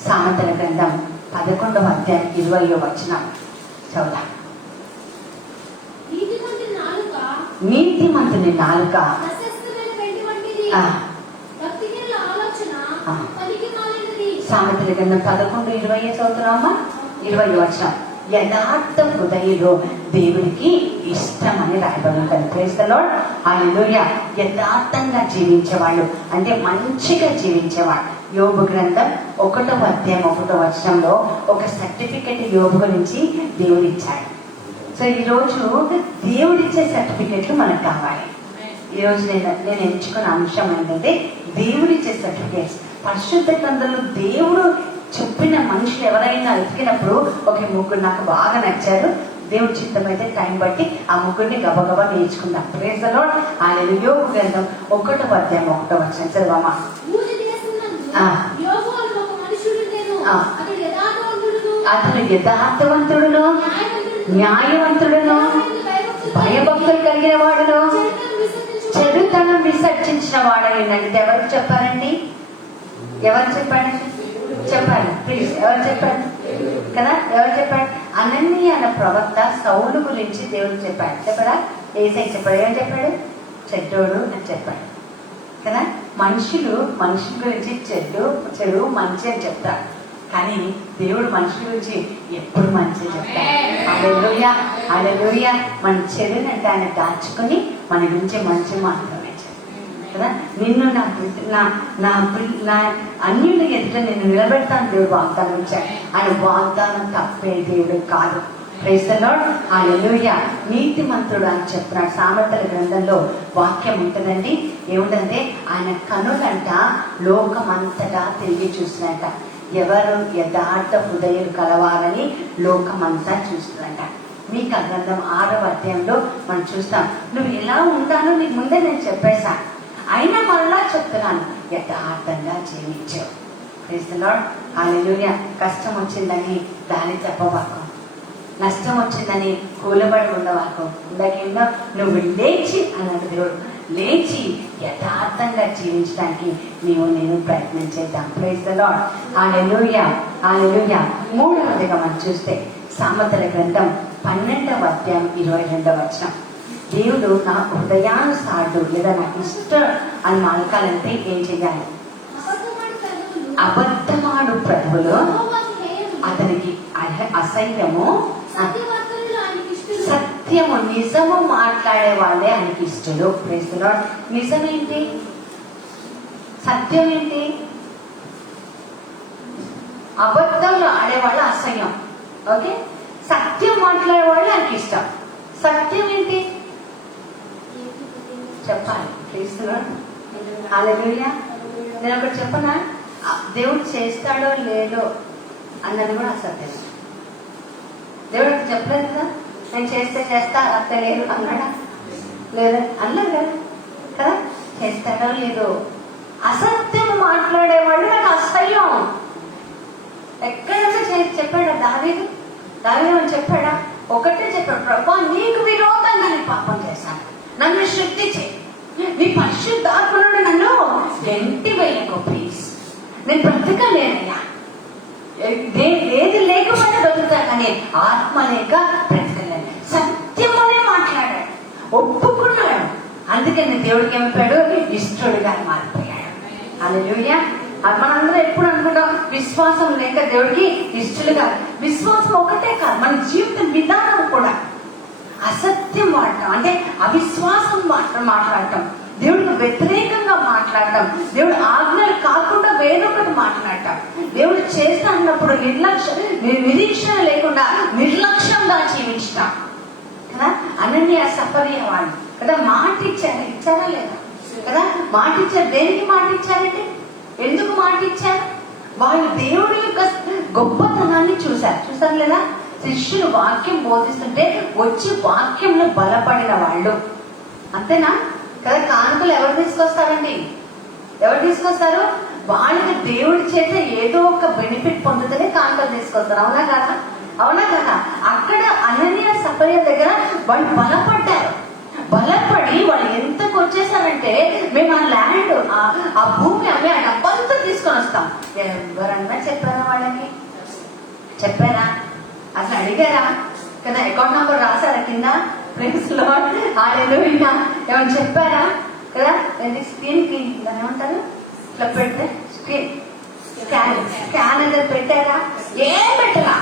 సామెతల గ్రంథం 11వ అధ్యాయం 20వ వచనం చదువుదాం. నీతిమంతుని నాలుక సామెతల గ్రంథం 11:20 చదువుతున్నామా? 20వ వచనం. యథార్థ హృదయంలో దేవుడికి ఇష్టం అని రాయబడి ఉంటుంది. Praise the lord. హల్లెలూయా. యథార్థంగా జీవించేవాళ్ళు అంటే మంచిగా జీవించేవాళ్ళు. యోబు గ్రంథం 1వ అధ్యాయం 1వ వచనంలో ఒక సర్టిఫికెట్ యోబు గురించి దేవుడు ఇచ్చాడు. సో ఈరోజు దేవుడిచ్చే సర్టిఫికెట్లు మనకు కావాలి. ఈరోజు నేను ఎంచుకున్న అంశం ఏంటంటే దేవుడిచ్చే సర్టిఫికేట్స్. పరిశుద్ధ గ్రంథంలో దేవుడు చెప్పిన మనుషులు ఎవరైనా వెతికినప్పుడు ఒక ముగ్గురు నాకు బాగా నచ్చారు. దేవుడి చిత్తం అయితే టైం బట్టి ఆ ముగ్గురిని గబగబా నేర్చుకుందాం. Praise the Lord. ఆయన యోబు గ్రంథం 1వ అధ్యాయం 1వ వచనం చదవమ్మా. అతను యథార్థవంతుడును న్యాయవంతుడును భయభక్తులు కలిగిన వాడును చెడుతనం విసర్జించిన వాడని అంటే ఎవరికి చెప్పారండి? ఎవరు చెప్పండి? చెప్పాలి ప్లీజ్. ఎవరు చెప్పారు కదా? ఎవరు చెప్పాడు? అనన్య అన్న ప్రవక్త సౌలు గురించి దేవుడు చెప్పాడు. చెప్పడా? ఏసై చెప్పాడు. ఏమని చెప్పాడు? చెడ్డోడు అని చెప్పాడు కదా. మనుషుల గురించి చెడు మంచి అని చెప్తారు, కానీ దేవుడు మనుషుల గురించి ఎప్పుడు మంచి చెప్తాడు. హల్లెలూయా. హల్లెలూయా. మన చెడునంటే ఆయన దాచుకుని మన గురించి మంచి మాత్రమే కదా. నిన్ను నా అన్యుల ఎదుట నిన్ను నిలబెడతాను దేవుడు వాగ్దానం ఇచ్చాడు. ఆయన వాగ్దానం తప్పే దేవుడు కాదు. Praise the lord. హల్లెలూయా. నీతిమంతుడు అని చెప్తున్నాడు. సామెతల గ్రంథంలో వాక్యం ఉంటుందండి. ఏముందంటే ఆయన కనులంట లోకమంతటా తిరిగి చూసినట్ట. ఎవరు యథార్థ హృదయం కలవాలని లోకమంతా చూస్తుందంట. మీకు ఆ గ్రంథం 6వ అధ్యాయంలో మనం చూస్తాం. నువ్వు ఎలా ఉంటానో నీకు ముందే నేను చెప్పేశా, అయినా మళ్ళా చెప్తున్నాను, యథార్థంగా జీవించావు. Praise the lord. హల్లెలూయా. కష్టం వచ్చిందని దాన్ని చెప్పవాకు, నష్టం వచ్చిందని కూలబడి ఉండవాకు. ఇందాకేందో నువ్వు లేచి అన్నాడు దేవుడు. లేచి యథార్థంగా జీవించడానికి నేను ప్రయత్నం చేద్దాం. Praise the lord. Hallelujah. Hallelujah. మూడవదిగా మనం చూస్తే సామెతల గ్రంథం 12వ అధ్యాయం 22వ వచనం. దేవుడు నా హృదయానుసారుడు లేదా నాకు ఇష్టం అని మాలకాలంటే ఏం చెయ్యాలి? అబద్ధమాడు ప్రభువులు అతనికి అసహ్యము, సత్యము నిజము మాట్లాడే వాళ్ళే ఆయనకి ఇష్టలు. Praise the lord. నిజమేంటి? సత్యం ఏంటి? అబద్ధంలో ఆడేవాళ్ళు అసహ్యం. ఓకే. సత్యం మాట్లాడేవాళ్ళు ఆయనకి ఇష్టం. సత్యం ఏంటి చెప్పాలి. Praise the lord. హల్లెలూయా. నేను ఒకటి చెప్పనా? దేవుడు చేస్తాడో లేదో అన్నది కూడా అసత్యం. దేవుడు చెప్పలేదు కదా, నేను చేస్తా అత్త లేదు అన్నాడా? లేదా? అన్నాడు కదా. చేస్తాడో లేదో. అసత్యం మాట్లాడేవాళ్ళు నాకు అసహ్యం. ఎక్కడైనా చెప్పాడా దావీదు అని చెప్పాడా? ఒకటే చెప్పాడు, ప్రభా నీకు విరోధంగా నేను పాపం చేశాను, నన్ను శుద్ధి చేయి, నీ పరిశుద్ధాత్మను నన్ను ఎంటి వేయకు ప్లీజ్, నేను బ్రతకలేనయ్యా, ఏది లేకపోయినా బ్రతుకుతా కానీ ఆత్మ లేక బ్రతకలేను. సత్యమనే మాట్లాడాడు, ఒప్పుకున్నాడు. అందుకని దేవుడికి ఏమైపోయాడు? ఇష్టడుగా మారిపోయాడు. హల్లెలూయా. మనందరం ఎప్పుడు అనుకుంటాం విశ్వాసం లేక దేవుడికి ఇష్టలుగా. విశ్వాసం ఒకటే కాదు, మన జీవిత విధానం కూడా. అసత్యం వాడటం అంటే అవిశ్వాసం మాట్లాడటం, దేవుడికి వ్యతిరేకంగా మాట్లాడటం, దేవుడు ఆజ్ఞలు కాకుండా వేరొకటి మాట్లాడటం, దేవుడు చేస్తా అన్నప్పుడు నిరీక్షణ లేకుండా నిర్లక్ష్యంగా జీవించటం కదా. అనన్య సఫర్య వాళ్ళు కదా మాట ఇచ్చారా లేదా కదా? మాట ఇచ్చారు. దేనికి మాట ఇచ్చారంటే ఎందుకు మాట ఇచ్చారు? వాళ్ళు దేవుడి యొక్క గొప్పతనాన్ని చూసారు లేదా? శిష్యులు వాక్యం బోధిస్తుంటే వచ్చి వాక్యంలో బలపడిన వాళ్ళు, అంతేనా కదా? కానుకలు ఎవరు తీసుకొస్తారండి? ఎవరు తీసుకొస్తారు? వాళ్ళకి దేవుడి చేత ఏదో ఒక బెనిఫిట్ పొందుతూనే కానుకలు తీసుకొస్తారు. అవునా కదా? అక్కడ అనన్య సఫర్య దగ్గర వాళ్ళు బలపడ్డారు. బలపడి వాళ్ళు ఎంతకు వచ్చేసారంటే, మేము ఆ ల్యాండ్ ఆ భూమి అమ్మి ఆ డబ్బంతా తీసుకొని వస్తాం. ఎవరన్నా చెప్పారా? వాళ్ళకి చెప్పారా? అసలు అడిగారా కదా? అకౌంట్ నంబర్ రాసారా కింద? Praise lord. హల్లెలూయా. ఏమన్నా చెప్పారా కదా? స్క్రీన్ కి దాన్ని ఏమంటారు ఇట్లా పెడితే స్కాన్ అనేది పెట్టారా? ఏం పెట్టరా?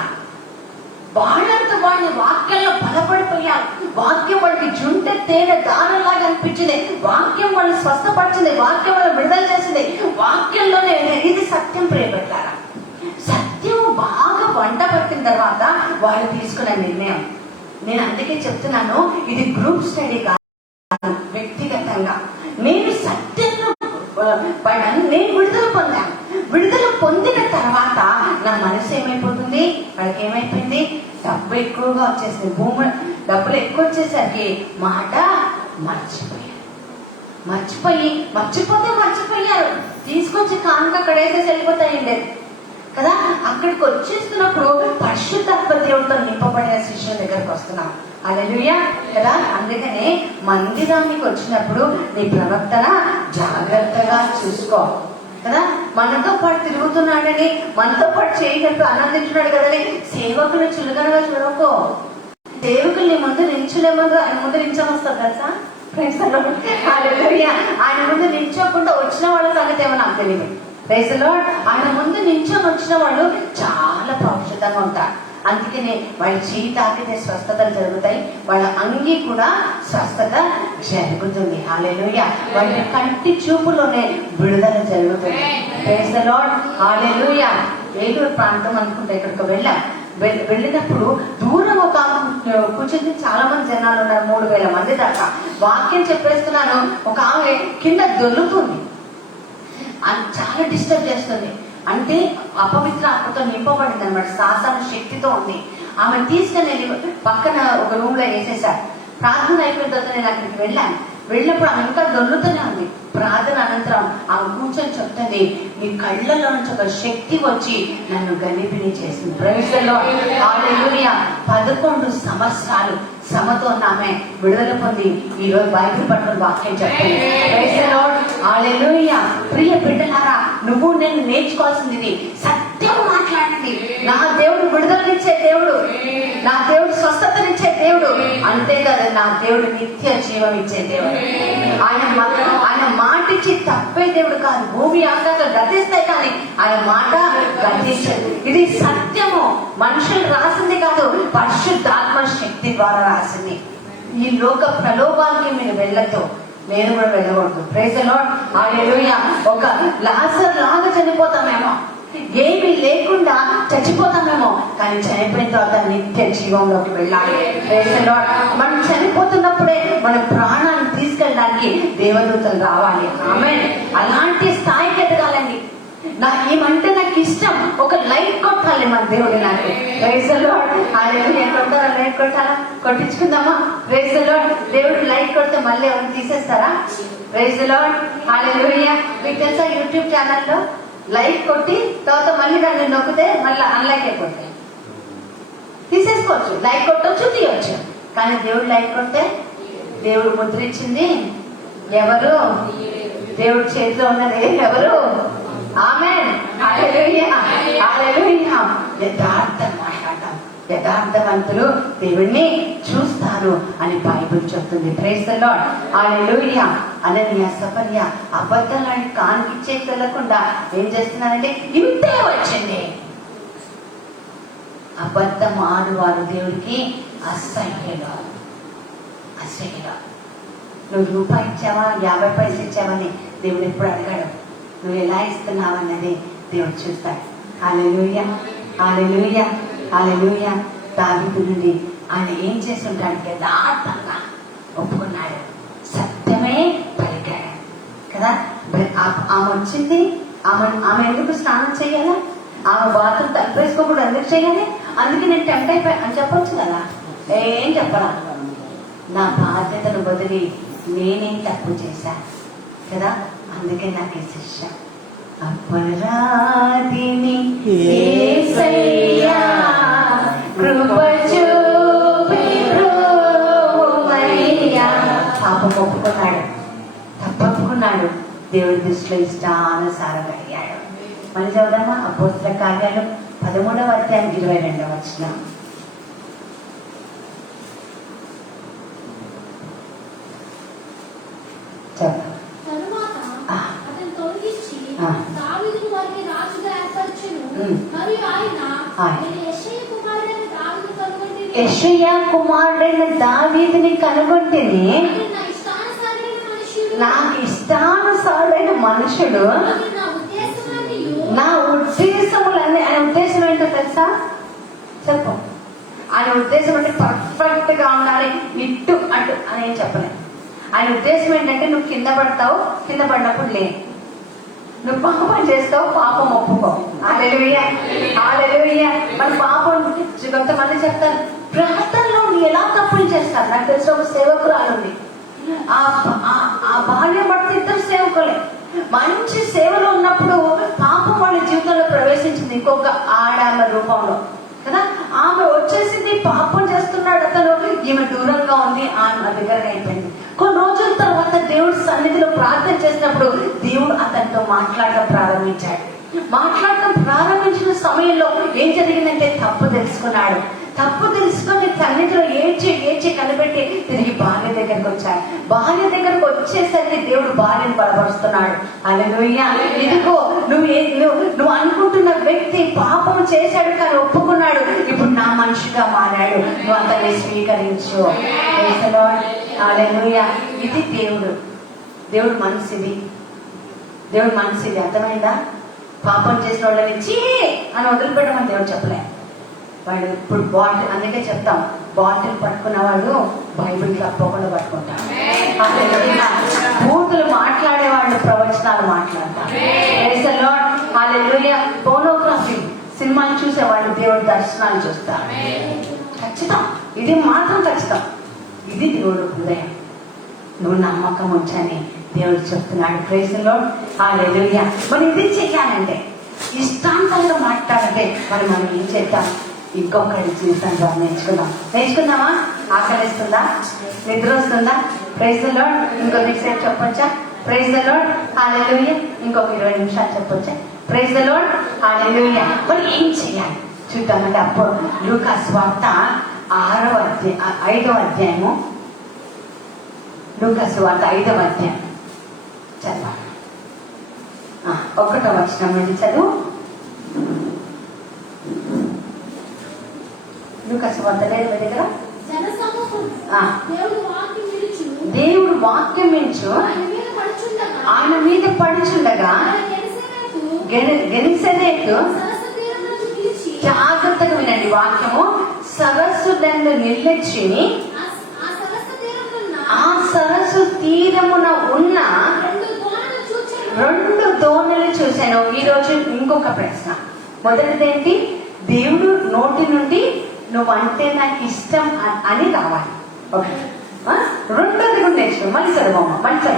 వాళ్ళంతా వాళ్ళ వాక్యంలో బలపడిపోయారు. వాక్యం వాళ్ళకి జుంట తేనె దారంలాగా అనిపించింది. వాక్యం వాళ్ళు స్వస్థపరిచింది, వాక్యం వాళ్ళు విడుదల చేసింది. వాక్యంలోనే ఇది సత్యం ప్రియపెట్టారా? సత్యం బాగా వంట పట్టిన తర్వాత వాళ్ళు తీసుకునే నిర్ణయం. నేను అందుకే చెప్తున్నాను, ఇది గ్రూప్ స్టడీ కాదు, వ్యక్తిగతంగా. నేను సత్యంలో పడ్డాను, నేను విడుదల పొందాను. విడుదల పొందిన తర్వాత నా మనసు ఏమైపోతుంది? వాళ్ళకి ఏమైపోయింది? డబ్బు ఎక్కువగా వచ్చేసింది. డబ్బులు ఎక్కువ వచ్చేసరికి మాట మర్చిపోయారు. తీసుకొచ్చి కానుక అక్కడ వేసేసి వెళ్ళిపోతాయండి కదా. అక్కడికి వచ్చేస్తున్నప్పుడు పరిశుద్ధాత్మ దేవుడితో నింపబడిన శిష్యుల దగ్గరకు వస్తున్నాం. హల్లెలూయా కదా. అందుకనే మందిరానికి వచ్చినప్పుడు నీ ప్రవర్తన జాగ్రత్తగా చూసుకో కదా. మనతో పాటు తిరుగుతున్నాడని, మనతో పాటు చేయగలిపి ఆనందించున్నాడు కదని సేవకులు చులకనగా చూడకో. సేవకులు నీ ముందు నిల్చులేమో, ఆయన ముందు నిల్చొని తెలుసా? ఆయన ముందు నిల్చోకుండా వచ్చిన వాళ్ళ సంగతి ఏమో నాకు తెలియదు. Praise the Lord. ఆయన ముందు నిల్చొని వచ్చిన వాళ్ళు చాలా పరిశుద్ధంగా ఉంటారు. అందుకనే వాళ్ళ జీవితానికి స్వస్థతలు జరుగుతాయి, వాళ్ళ అంగి కూడా స్వస్థత జరుగుతుంది. హల్లెలూయా. వాళ్ళ కంటి చూపులోనే విడుదల జరుగుతుంది. Praise the lord. Hallelujah. Eluru ప్రాంతం అనుకుంటే ఇక్కడికి వెళ్ళినప్పుడు దూరం ఒక కూర్చుని చాలా మంది జనాలు ఉన్నారు, 3000 మంది దాకా. వాక్యం చెప్పేస్తున్నాను, ఒక ఆమె కింద దొల్లుతుంది, చాలా డిస్టర్బ్ చేస్తుంది. అంటే అపవిత్ర ఆత్మతో నింపబడింది అనమాట, సాతాను శక్తితో ఉంది. ఆమె తీసుకుని పక్కన ఒక రూమ్ లో వేసేసారు. ప్రార్థన అయిపోయిన తర్వాత నేను అక్కడికి వెళ్ళినప్పుడు ఆమె ఇంకా దొల్లుతూనే ఉంది. ప్రార్థన అనంతరం ఆమె కూర్చొని చెప్తుంది, నీ కళ్ళలో నుంచి ఒక శక్తి వచ్చి నన్ను గలిబిలి చేసింది. Praise the lord. హల్లెలూయా. 11 సంవత్సరాలు శ్రమతో ఆమె విడుదల పొంది ఈ రోజు బైబిల్ పట్టుకుని వాక్యం చెప్తుంది. Praise the lord. హల్లెలూయా. ప్రియ బిడ్డలారా, నువ్వు నేను నేర్చుకోవాల్సింది సత్యం మాట్లాడండి. నా దేవుడు విడుదలనిచ్చే దేవుడు, నా దేవుడు స్వస్థతనిచ్చే దేవుడు, అంతేకాదు నా దేవుడు నిత్య జీవం ఇచ్చే దేవుడు. ఆయన మాట ఇచ్చి తప్పే దేవుడు కాదు. భూమి ఆకాశం గతిస్తాయి కానీ ఆయన మాట గతించదు. ఇది సత్యము, మనుషులు రాసింది కాదు, పరిశుద్ధాత్మ శక్తి ద్వారా రాసింది. ఈ లోక ప్రలోభానికి మీరు వెళ్ళొద్దు, నేను కూడా వెళ్ళకూడదు. Praise the lord. హల్లెలూయా. ఒక లాజరు లాగా చనిపోతామేమో, ఏమీ లేకుండా చచ్చిపోతామేమో, కానీ చనిపోయిన తర్వాత నిత్య జీవంలోకి వెళ్ళాలి. Praise the Lord. మనం చనిపోతున్నప్పుడే మన ప్రాణాన్ని తీసుకెళ్ళడానికి దేవదూతలు రావాలి. ఆమేన్. అలాంటి స్థాయికి ఎదగాలండి. ఏమంటే నాకు ఇష్టం, ఒక లైట్ కొట్టాలి మన దేవుడు నాకు. Praise the lord. హల్లెలూయా. కొట్టారా? లైట్ కొట్టాలా? కొట్టించుకుందామా? Praise the lord. దేవుడు లైట్ కొడితే మళ్ళీ ఎవరు తీసేస్తారా? Praise the lord. హల్లెలూయా. మీకు తెలుసా యూట్యూబ్ ఛానల్లో లైక్ కొట్టి తర్వాత మళ్ళీ దాన్ని నొక్కితే మళ్ళీ అన్లైక్ అయిపోతాయి. తీసేసుకోవచ్చు, లైక్ కొట్టొచ్చు, తీయొచ్చు. కానీ దేవుడు లైక్ కొడితే దేవుడు ముద్ర ఇచ్చింది ఎవరు? దేవుడి చేతిలో ఉన్నది ఎవరు? ఆమేన్, హల్లెలూయా, హల్లెలూయా. యథార్థం మాట్లాడతాం, యథార్థవంతులు దేవుణ్ణి చూస్తారు అని బైబిల్ చెప్తుంది. Praise the lord, hallelujah. అననీయ సఫర్య అబద్ధాలని కానికిచ్చే తెలకుండా ఏం చేస్తున్నారంటే ఇంతే వచ్చింది. అబద్ధం ఆడువారు దేవుడికి అసహ్యులు, అసహ్యులు. నువ్వు రూపాయి ఇచ్చావా, 50 పైసలు ఇచ్చావని దేవుడు ఎప్పుడు అడగాడు. నువ్వు ఎలా ఇస్తున్నావు అన్నది దేవుడు చూస్తాడు. హల్లెలూయా, హల్లెలూయా, హల్లెలూయా. దావీదు నుండి ఆయన ఏం చేసి ఉంటాడు? యథార్థంగా ఒప్పుకున్నాడు, సత్యమే పలికాడు కదా. ఆమె వచ్చింది, ఆమె ఎందుకు స్నానం చేయాలా? ఆమె బాత్రూమ్ తలుపేసుకోకూడదు ఎందుకు చేయాలి? అందుకే నేను టెంప్ట్ అయిపోయా అని చెప్పొచ్చు కదా. ఏం చెప్పరా? నా బాధ్యతను వదిలి నేనేం తప్పు చేశాను కదా, అందుకే నాకు ఈ శిక్ష. అపరాధిని యేసయ్యా కృప చూపి బ్రోవయ్యా. పాపం ఒప్పుకున్నాడు, తప్పొప్పుకున్నాడు. దేవుడి దృష్టిలో ఇష్టానుసారంగా అయ్యాడు. మళ్ళీ చదువుదామా? అపోస్తల కార్యాలు 13వ అధ్యాయం 22వ వచనం. యెషయా కుమారుడైన దావీదుని కనుగొంటిని, నాకు ఇష్టానుసారుడైన మనుషుడు, నా ఉద్దేశములన్నీ. ఆయన ఉద్దేశం ఏంటో తెలుసా? చెప్పు. ఆయన ఉద్దేశం అంటే పర్ఫెక్ట్ గా ఉండాలి, ఇటు అటు అని ఏం చెప్పలేదు. ఆయన ఉద్దేశం ఏంటంటే నువ్వు కింద పడతావు, కింద పడినప్పుడు లే. నువ్వు పాపం చేస్తావు, పాపం ఒప్పుకో. హల్లెలూయా, హల్లెలూయా. మన పాపం కొంతమంది చెప్తారు ప్రార్థనలో ఎలా తప్పులు చేస్తారు. నాకు తెలిసిన ఒక సేవకురాలు ఉంది. ఆ భార్య భర్త ఇద్దరు సేవకులే. మంచి సేవలో ఉన్నప్పుడు పాపం వాళ్ళ జీవితంలో ప్రవేశించింది, ఇంకొక ఆడామ రూపంలో కదా. ఆమె వచ్చేసింది, పాపం చేస్తున్నాడు అతను, ఈమె దూరంగా ఉంది, ఆమె దగ్గరగా అయిపోయింది. కొన్ని రోజుల తర్వాత దేవుడి సన్నిధిలో ప్రార్థన చేసినప్పుడు దేవుడు అతనితో మాట్లాడటం ప్రారంభించాడు. మాట్లాడటం ప్రారంభించిన సమయంలో ఏం జరిగిందంటే తప్పు తెలుసుకున్నాడు. తప్పు తెలుసుకొని సన్నిధిలో ఏడ్చి కనిపెట్టి తిరిగి భార్య దగ్గరకు వచ్చాడు. భార్య దగ్గరకు వచ్చేసరికి దేవుడు భార్యను బలపరుస్తున్నాడు. హల్లెలూయా. ఇదిగో నువ్వు అనుకుంటున్న వ్యక్తి పాపం చేశాడు కానీ ఒప్పుకున్నాడు, ఇప్పుడు నా మనిషిగా మారాడు, నువ్వు అతన్ని స్వీకరించు. హల్లెలూయా. ఇది దేవుడు మనసిది, దేవుడు మనసిది. అర్థమైందా? పాపం చేసిన వాళ్ళని చీ అని వదిలిపెట్టమని దేవుడు చెప్పలే. వాడు ఇప్పుడు బాటిల్, అందుకే చెప్తాం, బాటిల్ పట్టుకున్నవాడు బైబిల్ తప్పకుండా పట్టుకుంటాడు. బూతులు మాట్లాడేవాళ్ళు ప్రవచనాలు మాట్లాడతారు. హల్లెలూయా. పోర్నోగ్రఫీ సినిమాలు చూసేవాళ్ళు దేవుడి దర్శనాలు చూస్తారు. ఖచ్చితం, ఇది మాత్రం ఖచ్చితం. ఇది దేవుడు హృదయం. నువ్వు నమ్మకం ఉంచని దేవుడు చెప్తున్నాడు. Praise the lord, hallelujah. మరి ఇది చెయ్యాలంటే, ఇష్టాంతంగా మాట్లాడితే మరి మనం ఏం చేద్దాం? ఇంకొకరి జీవితం ద్వారా నేర్చుకుందామా? ఆకలిస్తుందా? నిద్ర వస్తుందా? Praise the Lord. ఇంకొక సేపు చెప్పొచ్చా? Praise the lord, hallelujah. ఇంకొక 20 నిమిషాలు చెప్పొచ్చా? Praise the lord, hallelujah. మరి ఏం చేయాలి చూద్దామంటే, అప్పుడు లూకా సువార్త 5వ అధ్యాయము, లూకా సువార్త 5వ అధ్యాయం చదవాలి. 1వ వచనం నుండి చదువు. లూకా సువార్త లేదు మీ దగ్గర? దేవుడు వాక్యం మించు ఆయన మీద పడుచుండగా గెనిసెరేతు, జాగ్రత్తగా వినండి వాక్యము, సరస్సు దండు నిలిచి ఆ సరస్సు తీరమున ఉన్న 2 దోణులు చూశాను. ఈరోజు ఇంకొక ప్రశ్న. మొదటిదేంటి? దేవుడు నోటి నుండి నువ్వంటే నాకు ఇష్టం అని రావాలి. ఓకే. రెండోది కూడా నేర్చుకో. మళ్ళీ చదువు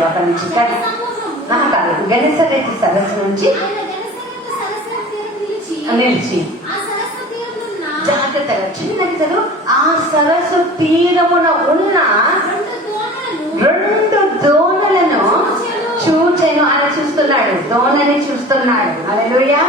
అక్కడి నుంచి కాదు. గెనిసరేతు సరస్సు నుంచి నిలిచి జాగ్రత్తగా చిన్నది చదువు. ఆ సరస్సు తీరమున ఉన్న 2 దోణలను చూచెను. ఆయన చూస్తున్నాడు, దోణని చూస్తున్నాడు. హల్లెలూయా,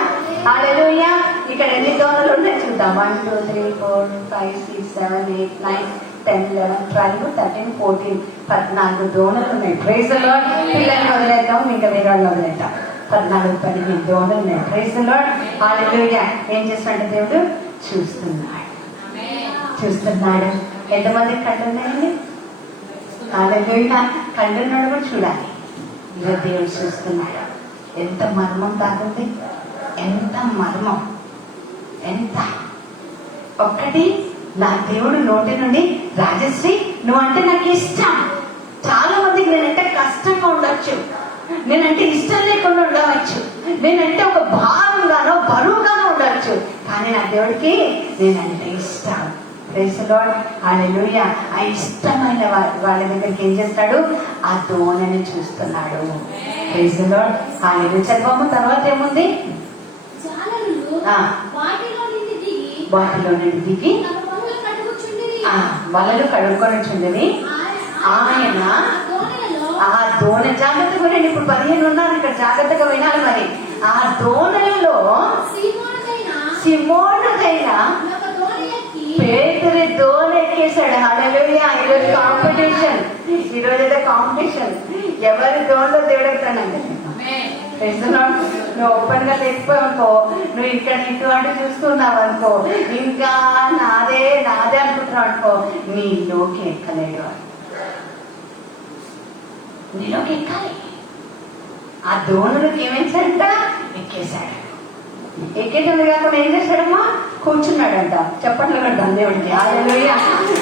హల్లెలూయా. ఇక్కడ ఎన్ని దోణలు ఉన్నాయి చూద్దాం. 1 2 3 4 5 6 7 8 9 10 11 12 13 14 14 దోణలు ఉన్నాయి. Praise the Lord. పిల్లల్ని వదిలేద్దాం, ఇంకా వేరే వాళ్ళు వదిలేద్దాం. 14 15 దోణలు ఉన్నాయి. ప్రైజ్ ది లార్డ్, హల్లెలూయా. ఏం చేస్తాడంటే దేవుడు చూస్తున్నాడు, చూస్తున్నాడు. ఎంతమంది కళ్ళు ఉన్నాయండి? హల్లెలూయా. కళ్ళు ఉన్నాడు కూడా చూడాలి. ఇలా దేవుడు చూస్తున్నాడు. ఎంత మర్మం తాగుంది, ఎంత మర్మం, ఎంత ఒక్కటి. నా దేవుడు నోటి నుండి, రాజశ్రీ నువ్వంటే నాకు ఇష్టం. చాలా మందికి నేనంటే కష్టంగా ఉండొచ్చు, నేనంటే ఇష్టం లేకుండా ఉండవచ్చు, నేనంటే ఒక భారంగానో బరువుగానో ఉండొచ్చు, కానీ నా దేవుడికి నేనంటే ఇష్టం. ప్రైజ్ ది లార్డ్, హల్లెలూయా. ఆ ఇష్టమైన వాళ్ళ దగ్గరికి ఏం చేస్తాడు? ఆ దోణని చూస్తున్నాడు. ప్రైజ్ ది లార్డ్, హల్లెలూయా. చదవము. తర్వాత ఏముంది? వాటిలో నుండి దిగి వలలు కడుక్కొని చుండని ఆయన ఆ దోణ, జాగ్రత్తగా వినండి. ఇప్పుడు 15 ఉన్నారు ఇక్కడ, జాగ్రత్తగా వినాలి. మరి ఆ దోణలలో సిమోనుదైన పేతురు దోణ ఎక్కేశాడు. హల్లెలూయా. ఈరోజు కాంపిటీషన్, ఈరోజు అయితే కాంపిటీషన్. ఎవరి దోణలో దేవుడు ఎక్కుతానండి. నువ్వు ఓపెన్ గా లేకపోయావనుకో, నువ్వు ఇక్కడ ఇటువంటి చూస్తున్నావు అనుకో, ఇంకా నాదే నాదే అనుకుంటున్నావు అనుకో, నీలోకి ఎక్కలేడు. నీలోకి ఎక్కాలి. ఆ దోణుడికి ఏమేసాడంట? ఎక్కేశాడు. ఎక్కేటది కాకుండా ఏం చేశాడమ్మా? కూర్చున్నాడంట. చెప్పట్లు పెడతాం దేవుడికి. హల్లెలూయా,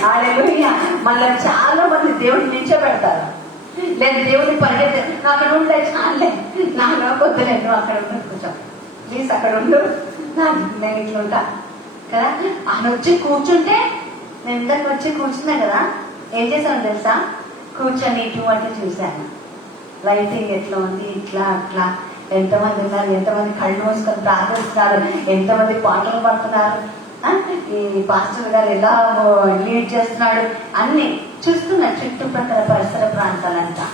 హల్లెలూయా. మళ్ళీ చాలా మంది దేవుడిని నిల్చోబెడతారు. లేదు దేవుడిని పరిగెత్తే, అక్కడ ఉంటే చాలే, నాకు వద్దులే, నువ్వు అక్కడ ఉండు, కూర్చో ప్లీజ్, అక్కడ ఉండు, నేను ఇట్లా ఉంటా కదా. ఆయన వచ్చి కూర్చుంటే, నేను ఇందాక వచ్చి కూర్చున్నా కదా, ఏం చేశాను తెలుసా? కూర్చొని ఇటువంటి చూశాను. లైటింగ్ ఎట్లా ఉంది, ఇట్లా అట్లా, ఎంతమంది ఉన్నారు, ఎంతమంది కళ్ళు మూసుకొని ప్రార్థిస్తున్నారు, ఎంతమంది పాటలు పాడుతున్నారు, ఈ పాస్టర్ గారు ఎలా లీడ్ చేస్తున్నాడు అన్ని చూస్తున్నా. చుట్టుపక్కల పరిసర ప్రాంతాలంతా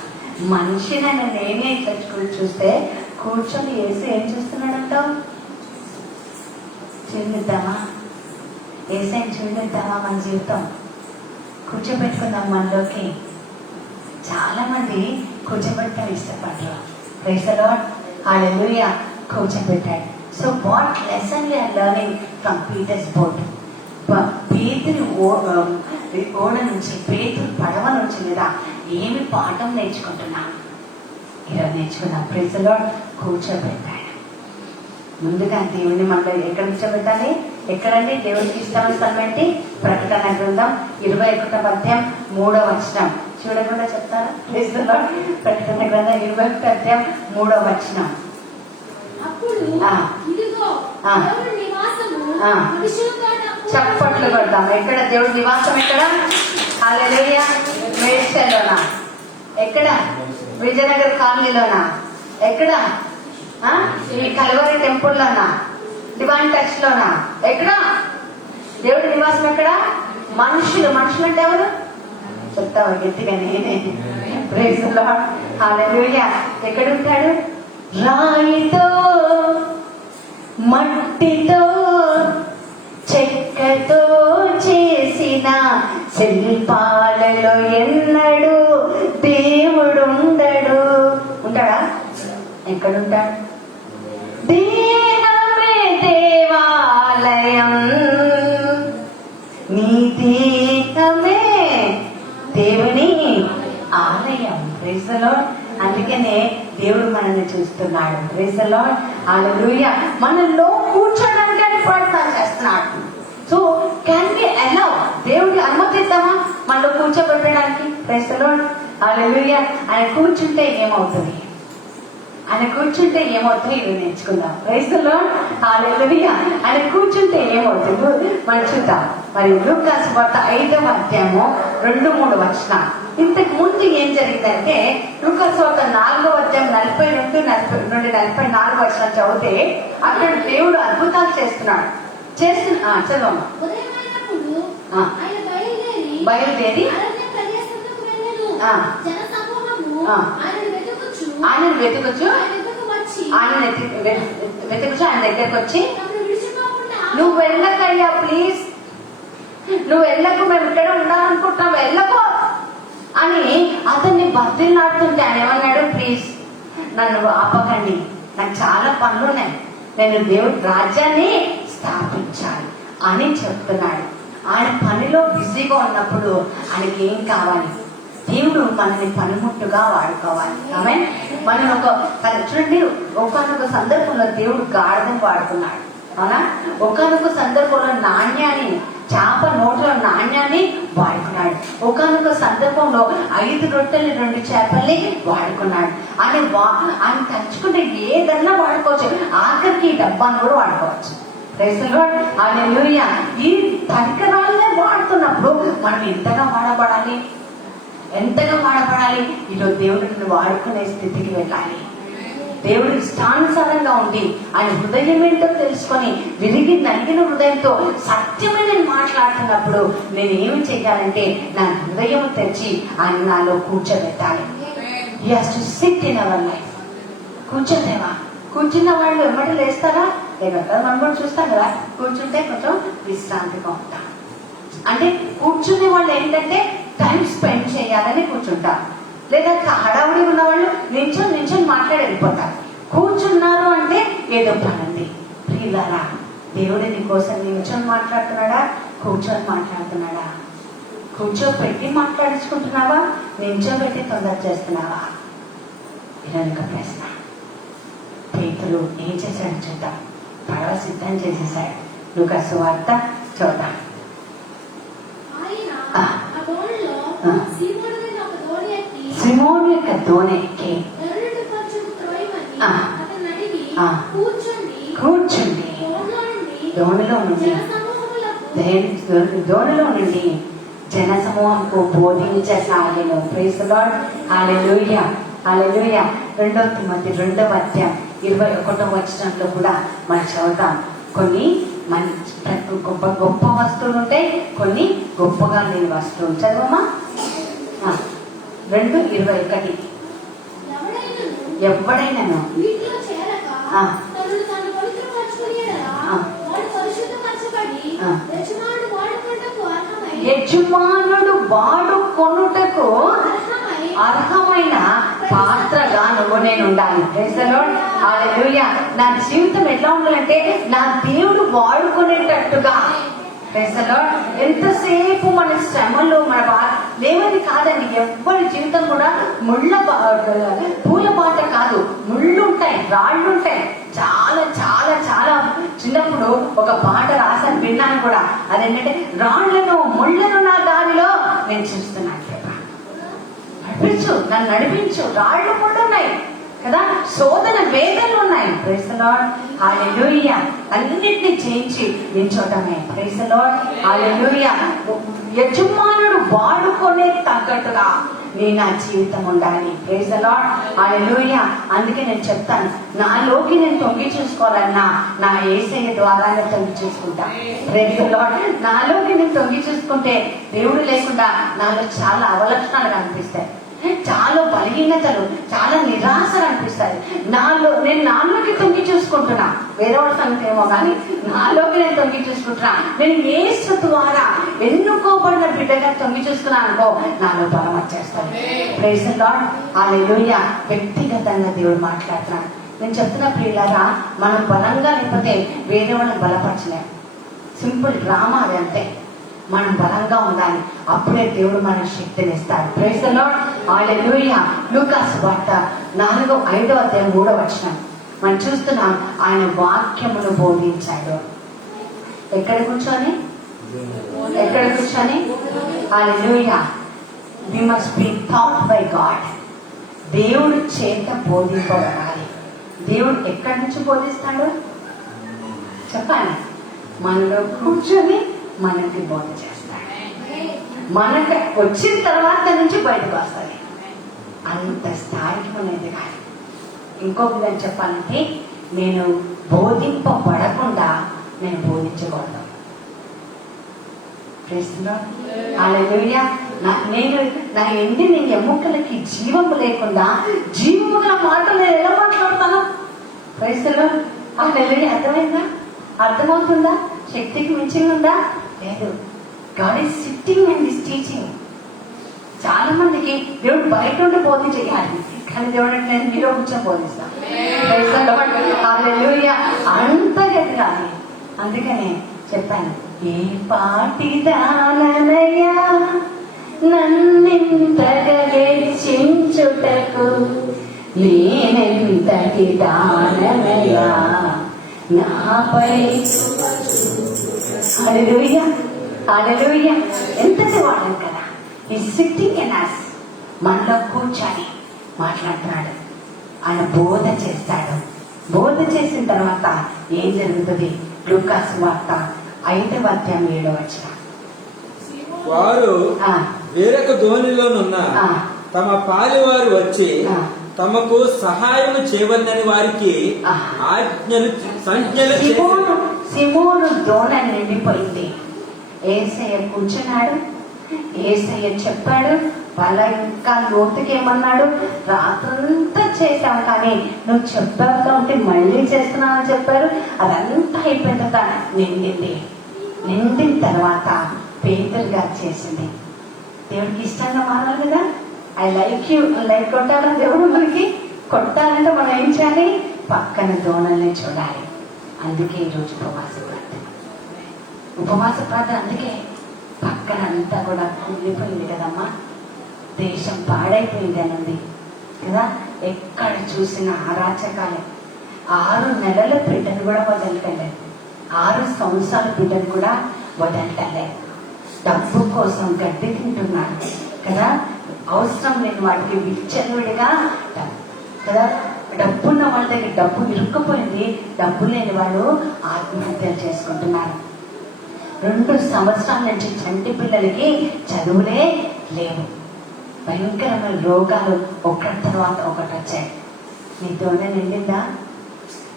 మనిషిని నేనే ఇట్లా చూస్తే కూర్చొని వేసి ఏం చూస్తున్నాడంటావు? చూద్దామా? వేసే చూద్దామా? మన జీవితం కూర్చోబెట్టుకుందాం. మనలోకి చాలా మంది కూర్చోబెట్టడం ఇష్టపడరు. Praise the lord, hallelujah. కూర్చోబెట్టాడు. So what lesson we are learning from Peter's boat? పేతురు ఓడ నుంచి, పేతురు పడవ నుంచి లేదా ఏమి పాఠం నేర్చుకుంటున్నాం? ఈరోజు నేర్చుకున్నాం. Praise the lord. కూర్చోబెట్టాడు. ముందుగా దేవుడిని మనలో ఎక్కడ కూర్చోబెట్టాలి? ఎక్కడండి దేవుడికి ఇష్టమైన స్థలం ఏంటి? ప్రకటన గ్రంథం 21వ అధ్యాయం 3వ వచనం. చూడకుండా చెప్తారా? Praise the Lord. ప్రకటన గ్రంథం 21వ అధ్యాయం 3వ వచనం. చప్పట్లు కొడతాం. ఎక్కడ దేవుడి నివాసం? ఎక్కడ? హల్లెలూయా. మేడ్చల్లోనా? ఎక్కడ? విజయనగర్ కాలనీలోనా? ఎక్కడ? ఈ కల్వరి టెంపుల్లోనా? డివైన్ టచ్ లోనా? ఎక్కడ దేవుడి నివాసం? ఎక్కడ? మనుషులు. మనుషులు అంటే ఎవరు? చెప్తావా గట్టిగా? నేనే. ప్రైజ్ ది లార్డ్, హల్లెలూయా. ఎక్కడుంటాడు? రాయితో, మట్టితో, చెక్కతో చేసిన శిల్పాలలో ఎన్నడు దేవుడుండడు. ఉంటాడా? ఎక్కడుంటాడు? దేహమే దేవాలయం, నీ దేహమే దేవుని ఆలయం. Praise the Lord. అందుకనే దేవుడు మనల్ని చూస్తున్నాడు. Praise the lord, hallelujah. మనలో కూర్చోడానికి అని ప్రయత్నం చేస్తున్నాడు. సో క్యాన్ వి అలౌ, దేవుడికి అనుమతిద్దామా మనలో కూర్చోబెట్టడానికి? ప్రైజ్ ది లార్డ్, హల్లెలూయా. ఆయన కూర్చుంటే ఏమవుతుంది? ఆయన కూర్చుంటే ఏమవుతుందో ఇది నేర్చుకుందాం. ప్రైజ్ ది లార్డ్, హల్లెలూయా. ఆయన కూర్చుంటే ఏమవుతుందో మనం చూద్దాం. మరి లూకా సువార్త 5వ అధ్యాయము 2-3 వచనాలు. ఇంతకు ముందు ఏం జరిగిందంటే లూకా సువార్త 4వ అధ్యాయం 42-44 వచనాలు చదివితే అక్కడ దేవుడు అద్భుతాలు చేస్తున్నాడు. చదవమ్మా. బయలుదేరి ఆయనను వెతుకుచు ఆయన దగ్గరకు వచ్చి, నువ్వు వెళ్ళకయ్యా, ప్లీజ్ నువ్వు వెళ్ళకు, మేము ఇక్కడ ఉండాలనుకుంటున్నావు, వెళ్ళకు అని అతన్ని బతిలాడుతుంటే ఆయన ఏమన్నాడు, ప్లీజ్ నన్ను ఆపకండి, నాకు చాలా పనులున్నాయి, నేను దేవుడి రాజ్యాన్ని స్థాపించాలి అని చెప్తున్నాడు. ఆయన పనిలో బిజీగా ఉన్నప్పుడు ఆయనకి ఏం కావాలి? దేవుడు మనని పనిముట్టుగా వాడుకోవాలి. ఆమె మనం చూడండి, ఒకనొక సందర్భంలో దేవుడు గాడిదని వాడుకున్నాడు. అవునా? ఒకనొక సందర్భంలో నాణ్యాన్ని, చేప నోట్లో నాణ్యాన్ని వాడుకున్నాడు. ఒకనొక సందర్భంలో 5 రొట్టెలు 2 చేపల్ని వాడుకున్నాడు. ఆయన తలుచుకుంటే ఏదన్నా వాడుకోవచ్చు. ఆఖరికి ఈ డబ్బాను కూడా వాడుకోవచ్చు. Praise the lord, hallelujah. ఈ పరికరాలనే వాడుతున్నప్పుడు మనం ఎంతగా వాడబడాలి, ఎంతగా వాడబడాలి. ఈరోజు దేవుడిని వాడుకునే స్థితికి వెళ్ళాలి. దేవుడి ఇష్టానుసారంగా ఉండి ఆయన హృదయం ఏంటో తెలుసుకొని విరిగి నలిగిన హృదయంతో సత్యమే నేను మాట్లాడుతున్నప్పుడు నేను ఏమి చేయాలంటే నా హృదయం తెచ్చి ఆయన నాలో కూర్చోబెట్టాలి. He has to sit in our life. కూర్చోదేవా, కూర్చున్న వాళ్ళు ఎమ్మటి లేస్తారా? లేదంటే మనం కూడా చూస్తాం కదా, కూర్చుంటే కొంచెం విశ్రాంతిగా ఉంటాం. అంటే కూర్చునే వాళ్ళు ఏంటంటే టైం స్పెండ్ చేయాలని కూర్చుంటారు. లేదా హడావుడి ఉన్న వాళ్ళు నించొని మాట్లాడి వెళ్ళిపోతారు. కూర్చున్నారు అంటే ఏదో పనుంది. ప్రియులారా, దేవుడు నీ కోసం నించొని మాట్లాడుతున్నాడా, కూర్చొని మాట్లాడుతున్నాడా? కూర్చోబెట్టి మాట్లాడించుకుంటున్నావా, నించోబెట్టి తొందర చేస్తున్నావా? ఇదొక ప్రశ్న. పేతురు ఏం చేశాడు చూద్దాం. పడవ సిద్ధం చేసేసాడు. లూకా సువార్త చూద్దాం. సిమోను యొక్క దోణి ఎక్కి కూర్చుండి దోణిలో నుండి జన సమూహంకు బోధించసాగెను. Praise the lord, hallelujah, hallelujah. 2 తిమోతి 2వ అధ్యాయం 21వ వచనంలో కూడా మనం చదువుతాం. కొన్ని గొప్ప గొప్ప వస్తువులు ఉంటాయి, కొన్ని గొప్పగా లేని వస్తువులు. చదవమ్మా. 2:21. ఎవడైనాను యజమానుడు వాడుకొనుటకు అర్హమైన పాత్రగా నువ్వు నేను ఉండాలి. ప్రైజ్ ది లార్డ్, హల్లెలూయా. నా జీవితం ఎట్లా ఉండాలంటే నా దేవుడు వాడుకునేటట్టుగా. Praise the lord. ఎంతసేపు మన శ్రమలు మన లేవని కాదండి. ఎవరి జీవితం కూడా పూల బాట కాదు, ముళ్ళు ఉంటాయి, రాళ్ళు ఉంటాయి. చాలా చాలా చాలా చిన్నప్పుడు ఒక పాట రాసాను, విన్నాను కూడా. అదేంటంటే, రాళ్లను ముళ్ళను నా దారిలో నేను చూస్తున్నాను. నడిపించు, నన్ను నడిపించు. రాళ్ళు ముళ్ళు ఉన్నాయి కదా, శోధన వేదనలు ఉన్నాయి. ప్రైజ్ ది లార్డ్, హల్లెలూయా. అన్నిటిని చేయించి నిల్చోటమే. ప్రైజ్ ది లార్డ్, హల్లెలూయా. యజమానుడు వాడుకొనే తగ్గట్టుగా నా జీవితం ఉండాలి. ప్రైజ్ ది లార్డ్, హల్లెలూయా. అందుకే నేను చెప్తాను, నాలోకి నేను తొంగి చూసుకోవాలన్నా నా యేసయ్య ద్వారానే తొంగి చూసుకుంటా. Praise the lord. నాలోకి నేను తొంగి చూసుకుంటే దేవుడు లేకుండా నాలో చాలా అవలక్షణాలు కనిపిస్తాయి, చాలా బలహీనతలు, చాలా నిరాశలు అనిపిస్తాయి. నేను నాలోకి తొంగి చూసుకుంటున్నా. వేరే వాళ్ళ సంగతి ఏమో కానీ నాలోకి నేను తొంగి చూసుకుంటున్నా. నేను యేసు ద్వారా ఎన్నుకోబడిన బిడ్డగా తొంగి చూసుకున్నాను అనుకో, నాలో బలం వచ్చేస్తాను. ప్రైజ్ ది లార్డ్, హల్లెలూయా. వ్యక్తిగతంగా దేవుడు మాట్లాడుతున్నాడు. నేను చెప్తున్న ప్రియులారా, మనం బలంగా లేకపోతే వేరే వాళ్ళని బలపరచలేం. సింపుల్ డ్రామా అది, అంతే. మనం బలంగా ఉండాలి, అప్పుడే దేవుడు మనకు శక్తిని ఇస్తాడు. ప్రైజ్ ది లార్డ్, హల్లెలూయా. లూకా సువార్త 5వ అధ్యాయం 3వ వచనం మనం చూస్తున్నాం. ఆయన వాక్యమును బోధించాడు. ఎక్కడ కూర్చొని? Hallelujah. We must be taught by god. దేవుడు చేత బోధింపబడాలి. దేవుడు ఎక్కడి నుంచి బోధిస్తాడు చెప్పాలి? మనలో కూర్చొని మనకి బోధ చేస్తాడు. మనకి వచ్చిన తర్వాత నుంచి బయటకు వస్తాడు. అంత స్థాయికి మనం ఎదగాలి. ఇంకొక విధంగా చెప్పాలంటే, నేను బోధింపబడకుండా నేను బోధించకూడదు. హల్లెలూయా. నేను నా ఎండిన ఎముకలకి జీవము లేకుండా జీవము గల మాటలు నేను ఎలా మాట్లాడతాను? Praise the lord. హల్లెలూయా. అర్థమైందా? అర్థమవుతుందా? శక్తికి మించి ఉందా? లేదు. God is sitting and is teaching. చాలా మందికి దేవుడు బయట ఉండి బోధ చేయాలి, కానీ దేవుడు అంటే నేను మీలో కూర్చొని బోధిస్తాను. హల్లెలూయా. అంత ఎదగాలి. అందుకనే చెప్పాను, ఏ పాటిదాననయ్యా నన్నెంతగా హెచ్చించుటకు, నేనెంతటి దాననయ్యా నాపై. హల్లెలూయా. హల్లెలూయా. ఎంతటి వాడను కదా. ఈ సిట్టింగ్ ఇన్ us, మనలో కూర్చొని మాట్లాడుతున్నాడు. ఆయన బోధ చేస్తాడు. బోధ చేసిన తర్వాత ఏం జరుగుతుంది? లూకాసు వార్త 5వ అధ్యాయం 7వ వచనం. వారు వేరొక దోణిలోనున్న తమ పాలివారు వచ్చి తమకు సహాయం చేయవద్దని వారికి సంజ్ఞలు. సిమోను దోణ నిండిపోయింది. యేసయ్య కూర్చున్నాడు. యేసయ్య చెప్పాడు. వాళ్ళ ఇంకా లోతుకేమన్నాడు? రాత్రంతా చేశావు, కానీ నువ్వు చెప్పావు కాబట్టి మళ్ళీ చేస్తున్నావు అని చెప్పారు. అదంతా అయిపోయిన తర్వాత నిండింది. నిండిన తర్వాత పేతురు గారు చేసింది. దేవుడికి ఇష్టంగా మారాలి కదా. ఐ లైక్ యూ, లైక్ కొట్టాలా దేవుడు? మనకి కొట్టాలంటే మనం ఏం చేయాలి? పక్కన దోణల్ని చూడాలి. అందుకే ఈరోజు ఉపవాస ప్రార్థన. అందుకే పక్కన అంతా కూడా కుళ్ళిపోయింది కదమ్మా. దేశం పాడైపోయింది అన్నది కదా. ఎక్కడ చూసినా అరాచకాలే. 6 నెలల బిడ్డను కూడా వదలటలేదు. 6 సంవత్సరాల బిడ్డను కూడా వదలటలేదు. డబ్బు కోసం గడ్డి తింటున్నాడు కదా. అవసరం లేని వాటికి విచ్చలవిడిగా కదా. డబ్బున్న వాళ్ళ దగ్గర డబ్బు ఇరుక్కుపోయింది. డబ్బు లేని వాళ్ళు ఆత్మహత్యలు చేసుకుంటున్నారు. 2 సంవత్సరాల నుంచి చంటి పిల్లలకి చదువులే లేవు. భయంకరమైన రోగాలు ఒకటి తర్వాత ఒకటి వచ్చాయి. నీ దోణ నిండిందా?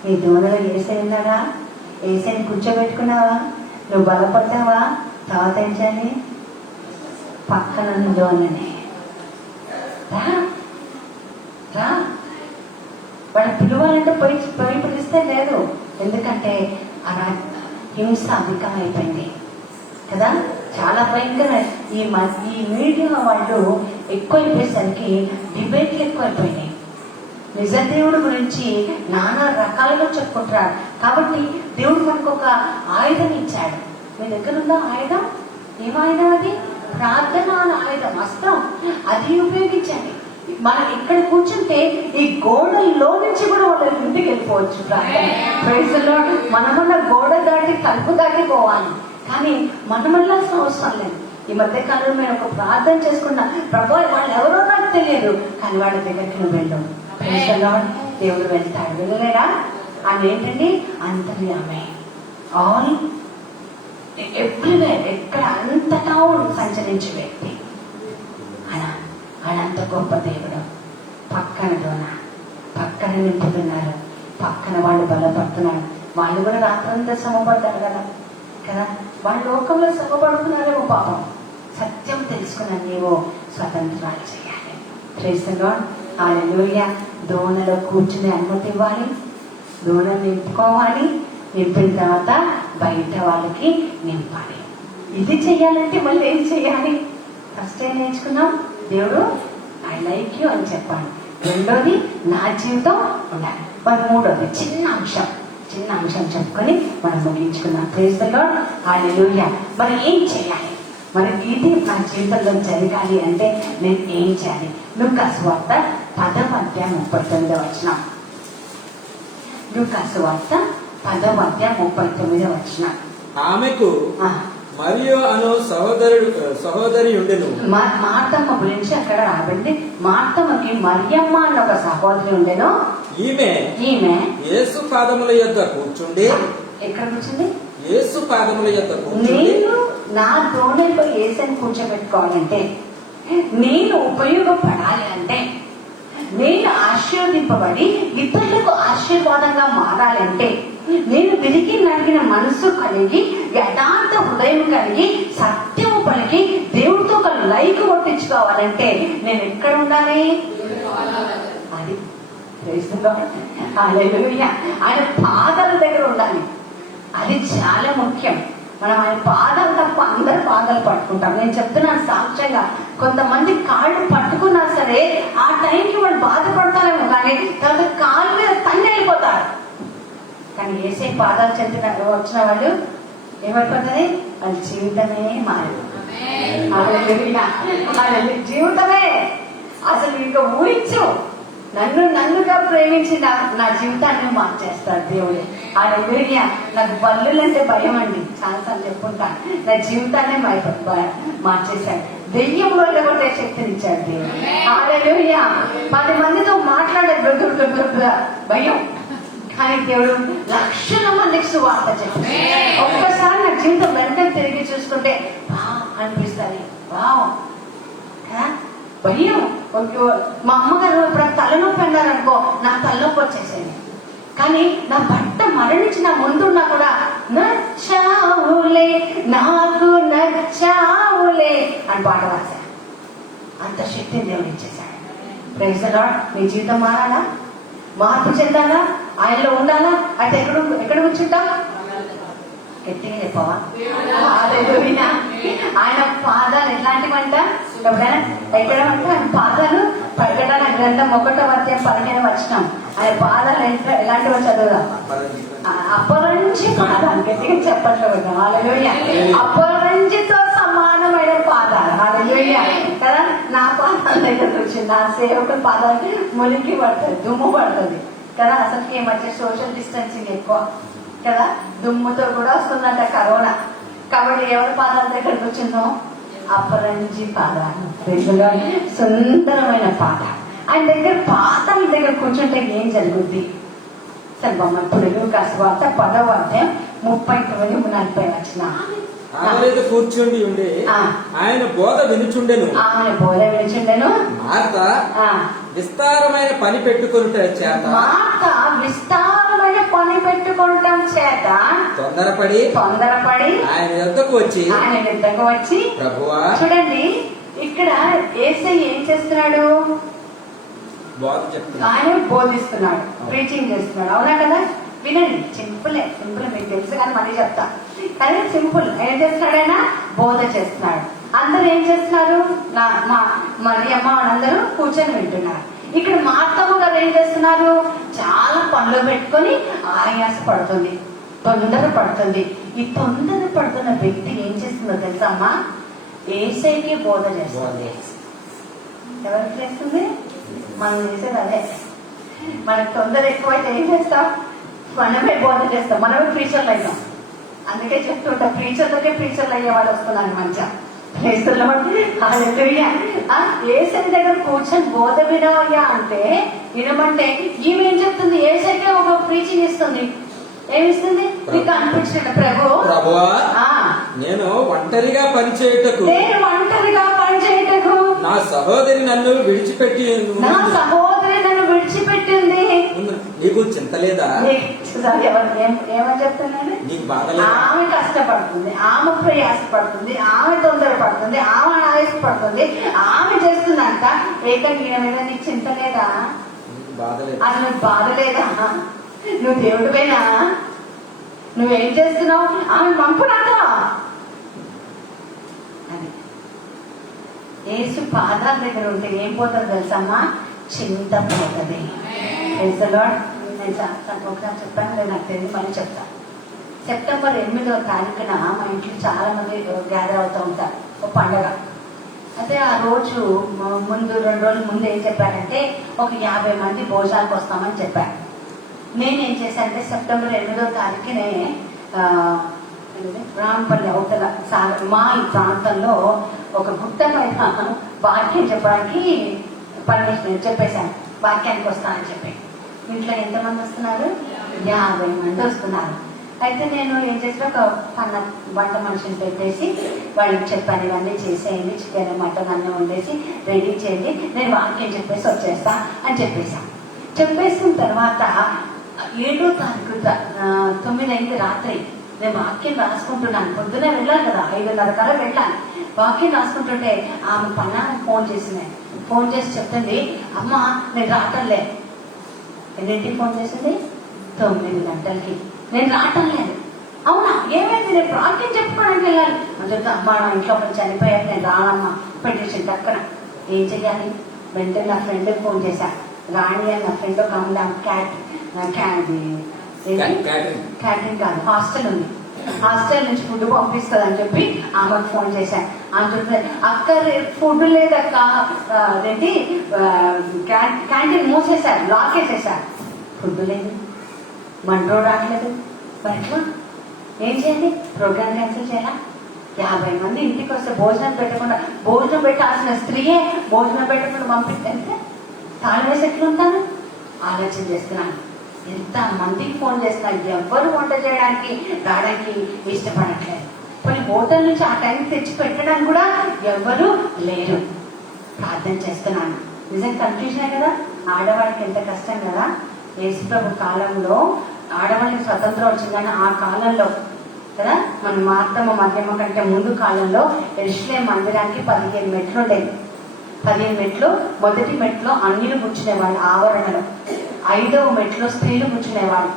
నీ దోణలో ఏసైనాడా? ఏసైని కూర్చోబెట్టుకున్నావా? నువ్వు బలపడ్డావా? తర్వాత ఏం చేయాలి? పక్కన దోణనే రా రా. వాడు పిలవాలంటే పోయి పిలిస్తే లేదు. ఎందుకంటే అలా హింస అధికమైపోయింది కదా. చాలా భయంకర. ఈ మీడియా వాళ్ళు ఎక్కువైపోయేసరికి డిబేట్లు ఎక్కువైపోయినాయి. నిజ దేవుడు గురించి నానా రకాలుగా చెప్పుకుంటున్నాడు. కాబట్టి దేవుడు మనకు ఒక ఆయుధం ఇచ్చాడు. మీ దగ్గర ఉందా ఆయుధం? ఏం ఆయుధం అది? ప్రార్థన ఆయుధం, అస్త్రం. అది ఉపయోగించండి. మనం ఇక్కడ కూర్చుంటే ఈ గోడల్లో నుంచి కూడా వాళ్ళ ఇంటికి వెళ్ళిపోవచ్చు. ప్రార్థన మనమన్న గోడ దాటి తలుపు దాటి పోవాలి, కానీ మనం వెళ్ళాల్సిన అవసరం లేదు. ఈ మధ్య కాలంలో మేము ఒక ప్రార్థన చేసుకున్నా, ప్రభు వాళ్ళు ఎవరో నాకు తెలియదు, కానీ వాళ్ళ దగ్గరికి నువ్వు వెళ్ళు. దేవుడు వెళ్తాడు. వెళ్ళలేడా? అని ఏంటండి? అంతర్యామే. ఆల్ ఎవ్రీవేర్, ఎక్కడ అంతటా సంచరించే వ్యక్తి. అనంత గొప్ప దేవుడు. పక్కన దోణ, పక్కన నింపుతున్నారు, పక్కన వాళ్ళు బలపడుతున్నారు. వాళ్ళు కూడా రాత్రంతా శ్రమపడ్డారు కదా. వాళ్ళ లోకంలో శ్రమపడుతున్నారేమో పాపం. సత్యం తెలుసుకున్న నీవు స్వతంత్రాలు చేయాలి. Praise the lord. హల్లెలూయా. దోణలో కూర్చుని అనుమతి ఇవ్వాలి. దోణ నింపుకోవాలి. నింపిన తర్వాత బయట వాళ్ళకి నింపాలి. ఇది చెయ్యాలంటే మళ్ళీ ఏం చెయ్యాలి? ఫస్ట్ ఏం నేర్చుకున్నాం? దేవుడు ఐ లైక్ యూ అని చెప్పాలి. రెండోది నా జీవితం ఉండాలి. మరి మూడోది చిన్న అంశం చెప్పుకొని మనం ముగించుకున్నాం. Praise the lord. హల్లెలూయా. మరి ఏం చేయాలి? మరి ఇది నా జీవితంలో జరగాలి అంటే నేను ఏం చేయాలి? లూకాసు వార్త 10వ అధ్యాయం 39వ వచనం. లూకాసు వార్త 10వ అధ్యాయం 39వ వచనం. ఆమెకు మరియు అను సహోదరి ఉండెను. మార్తమ్మ గురించి అక్కడ రాబండి. మార్తమ్మకి మరియమ్మ అన్న ఒక సహోదరి ఉండెను. ఈమె ఈమె యేసు పాదముల యొద్ద కూర్చుండి, ఎక్కడ కూర్చుంది? యేసు పాదముల యొద్ద కూర్చుండి, నేను నా దోణిలో యేసుని కూర్చోబెట్టుకోవాలంటే, నేను ఉపయోగపడాలి అంటే, నేను ఆశీర్వదింపబడి ఇతరులకు ఆశీర్వాదంగా మారాలంటే, నేను విరిగి నడిగిన మనసు కలిగి యథార్థ హృదయం కలిగి సత్యము పలికి దేవుడితో ఒక లైక్ కొట్టించుకోవాలంటే నేను ఎక్కడ ఉండాలి? అది హల్లెలూయా. ఆయన పాదాల దగ్గర ఉండాలి. అది చాలా ముఖ్యం. మనం ఆయన పాదాలు తప్ప అందరు పాదాలు పట్టుకుంటాం. నేను చెప్తున్నాను సాక్ష్యంగా, కొంతమంది కాళ్ళు పట్టుకున్నా సరే ఆ టైంకి వాళ్ళు బాధపడతారేమో, కానీ తర్వాత కాళ్ళ మీద తన్ని వెళ్ళిపోతారు. కానీ ఏసే పాదాలు చెందిన వచ్చిన వాళ్ళు ఏమైపోతుంది? వాళ్ళ జీవితమే మారదు. జీవితమే అసలు ఇంకా ఊహించు. నన్నుగా ప్రేమించి నా జీవితాన్ని మార్చేస్తాడు దేవుడు. హల్లెలూయా. నాకు బల్లులంటే భయం అండి, చాలాసార్లు చెప్పుకుంటాను. నా జీవితాన్ని మార్చేశాడు. దెయ్యం వల్ల కొట్టే శక్తినిచ్చాడు దేవుడు. హల్లెలూయా. 10 మందితో మాట్లాడే భయం, కానీ దేవుడు లక్షల మందికి సువార్త చెప్పాడు. ఒక్కసారి నా జీవితం వెంటనే తిరిగి చూసుకుంటే అనిపిస్తుంది, వావ్. భయం. మా అమ్మగారు ఇప్పుడు తలనొప్పి అన్నారనుకో, నాకు తలనొప్పి వచ్చేసేది. కానీ నా భర్త మరణించిన ముందున్నా కూడా నచ్చావులే నాకు నచ్చావులే అని పాట రాశాను. అంత శక్తిని దేవుడు ఇచ్చేశాడు. Praise the lord. మీ జీవితం మారాలా? మార్పు చెందాలా? ఆయనలో ఉండాలా? అయితే ఎక్కడ కూర్చుంటాం? గట్టిగా చెప్పవా? ఆయన పాదాలు ఎట్లాంటివంట? ఎక్కడమంటే ఆయన పాదాలు ప్రకటన గ్రంథం 1వ అధ్యాయం 15వ వచనం. ఆయన పాదాలు ఎలాంటివో చదువుదాం. అపరంజి పాదాలు. గట్టిగా చెప్పట్లో హల్లెలూయా. అపరంజితో సమానమైన పాదాలు. హల్లెలూయా కదా. నా పాదాల దగ్గర వచ్చింది, నా సేవకుల పాదాలు ములికి పడుతుంది, దుమ్ము పడుతుంది కదా. అసలుకి ఈ మధ్య సోషల్ డిస్టెన్సింగ్ ఎక్కువ కదా, దుమ్ముతో కూడా వస్తుందంట కరోనా. కాబట్టి ఎవరి పాదాల దగ్గర కూర్చుందో? అపరంజి పాదాలు. సుందరమైన పాద. ఆయన దగ్గర పాదాల దగ్గర కూర్చుంటే ఏం జరుగుద్ది? సరే బొమ్మ. ఇప్పుడు లూకాసు వార్త 10వ అధ్యాయం 39-40 వచ్చిన. కూర్చుండి ఉండే ఆయన బోధ వినుచుండెను. ఆయన బోధ వినుచుండెను. మార్త విస్తారమైన పని పెట్టుకొనుట చేత, మార్త విస్తారమైన పని పెట్టుకోవటం చేత తొందరపడి ఆయన యొద్దకు వచ్చి ప్రభువా. చూడండి ఇక్కడ యేసయ్య ఏం చేస్తున్నాడు? ఆయన బోధిస్తున్నాడు, ప్రీచింగ్ చేస్తున్నాడు. అవునా కదా? వినండి. సింపుల్ మీకు తెలుసు కానీ మళ్ళీ చెప్తా. కానీ సింపుల్. ఏం చేస్తున్నాడు? ఆయన బోధ చేస్తున్నాడు. అందరూ ఏం చేస్తున్నారు? మరి అమ్మ వాళ్ళందరూ కూర్చొని వింటున్నారు. ఇక్కడ మార్తమ్మ గారు ఏం చేస్తున్నారు? చాలా పనులు పెట్టుకొని ఆయాస పడుతుంది, తొందర పడుతుంది. ఈ తొందర పడుతున్న వ్యక్తి ఏం చేస్తుందో తెలుసా అమ్మా? యేసయ్యకి బోధ చేస్తుంది. ఎవరికి చేస్తుంది? మనం చేసేది అదే. మనకు తొందర ఎక్కువైతే ఏం చేస్తాం? మనమే బోధ చేస్తాం, మనమే ప్రీచర్లు అయ్యాం. అందుకే చెప్తుంటా, ప్రీచర్లకే ప్రీచర్లు అయ్యే వాళ్ళు వస్తున్నారు మంచిగా. ఏసై దగ్గర కూర్చొని బోధ వినవయ్యా అంటే వినమంటే ఈమె ఏం చెప్తుంది? ఏసైకే ఒక ప్రీచింగ్ ఇస్తుంది. ఏమిస్తుంది? మీకు అనిపించిన ప్రభువా, నేను ఒంటరిగా పనిచేయటకు నా సహోదరి నన్ను విడిచిపెట్టింది. నీకు చింత లేదా? ఏమని చెప్తున్నాడు? నీకు బాధ? ఆమె కష్టపడుతుంది, ఆమె ప్రయాసపడుతుంది, ఆమె తొందరపడుతుంది, ఆమె ఆయాసపడుతుంది, ఆమె చేస్తుందంట. ఏకంగా మీద నీకు చింత లేదా? అసలు నీకు బాధ లేదా? నువ్వు దేవుడివేనా? నువ్వేం చేస్తున్నావు? ఆమె పంపు నాతో. అని యేసు పాదాల దగ్గర ఉంటే ఏం పోతుంది తెలుసమ్మా? చింత పోతుంది. నేను ఒకసారి చెప్పాను లేదు, నాకు తెలియదు, మళ్ళీ చెప్తాను. సెప్టెంబర్ 8వ తారీఖున మా ఇంట్లో చాలా మంది గ్యాదర్ అవుతూ ఉంటారు, ఒక పండగ. అయితే ఆ రోజు ముందు 2 రోజుల ముందు ఏం చెప్పానంటే ఒక 50 మంది భోజనాలకు వస్తామని చెప్పాను. నేనేం చేశానంటే సెప్టెంబర్ 8వ తారీఖునే రాంపల్లి అవతల మా ఈ ప్రాంతంలో ఒక గుట్ట పైన వాక్యం చెప్పడానికి పర్మిషన్ చెప్పేశాను. వాక్యానికి వస్తానని చెప్పి ఇంట్లో ఎంతమంది వస్తున్నారు? 50 మంది వస్తున్నారు. అయితే నేను ఏం చేసిన ఒక వంట మనిషిని పెట్టేసి వాళ్ళకి చెప్పాను, ఇవన్నీ చేసేయండి, చికెన్ మటన్ అన్నీ వండేసి రెడీ చేయండి, నేను వాక్యం చెప్పేసి వచ్చేస్తా అని చెప్పేశాను. చెప్పేసిన తర్వాత 7వ తారీఖు 9 అయింది రాత్రి. నేను వాక్యం రాసుకుంటున్నాను. పొద్దునే వెళ్ళాలి కదా, 5:30 కల్లా వెళ్ళాలి. వాక్యం రాసుకుంటుంటే ఆమె పన్నాకు ఫోన్ చేసింది. ఫోన్ చేసి చెప్తుంది, అమ్మ నేను రావటం లేదు. ఎన్నింటికి ఫోన్ చేసింది? 9 గంటలకి. నేను రావటం లేదు. అవునా, ఏమైంది? నేను ప్రార్థన చెప్పుకోవడానికి వెళ్ళాలి. అందుకే అమ్మ నా ఇంట్లో కొంచెం చనిపోయాక నేను రానమ్మా పెట్టేసి టక్కన. ఏం చెయ్యాలి? వెంటనే నా ఫ్రెండ్కి ఫోన్ చేశాను. రాణి అని నా ఫ్రెండ్ ఒక క్యాటరింగ్ కాదు, హాస్టల్ ఉంది. హాస్టల్ నుంచి ఫుడ్ పంపిస్తుంది అని చెప్పి ఆమెకు ఫోన్ చేశాను. ఆమె చెప్తే అక్క ఫుడ్ లేదక్క, అదేంటి క్యాంటీన్ మూసేశారు, లాక్ వేసేసారు, ఫుడ్ లేదు, మంటో రావట్లేదు. మరి ఎట్లా? ఏం చేయాలి? ప్రోగ్రామ్ క్యాన్సిల్ చేయాలా? 50 మంది ఇంటికి వస్తే భోజనం పెట్టకుండా, భోజనం పెట్టాల్సిన స్త్రీయే భోజనం పెట్టకుండా పంపిస్తే తాళం వేసి ఎట్లుంటాను? ఆలోచన చేస్తున్నాను. ఎంత మందికి ఫోన్ చేస్తున్నా, ఎవ్వరు వంట చేయడానికి రావడానికి ఇష్టపడట్లేదు. కొన్ని హోటల్ నుంచి ఆ టైంకి తెచ్చి పెట్టడానికి కూడా ఎవ్వరు లేరు. ప్రార్థన చేస్తున్నాను. నిజంగా కన్ఫ్యూజనే కదా, ఆడవాళ్ళకి ఎంత కష్టం కదా. యేసుప్రభు కాలంలో ఆడవాళ్ళకి స్వతంత్రం వచ్చిందని ఆ కాలంలో కదా, మన మార్తమ్మ మధ్యమ్మ కంటే ముందు కాలంలో యెరూషలేము మందిరానికి 15 మెట్లు ఉండేవి. 15 మెట్లు. మొదటి మెట్లో అన్యులు కూర్చునేవాళ్ళు ఆవరణలో, 5వ మెట్లో స్త్రీలు కూర్చునేవాళ్ళు,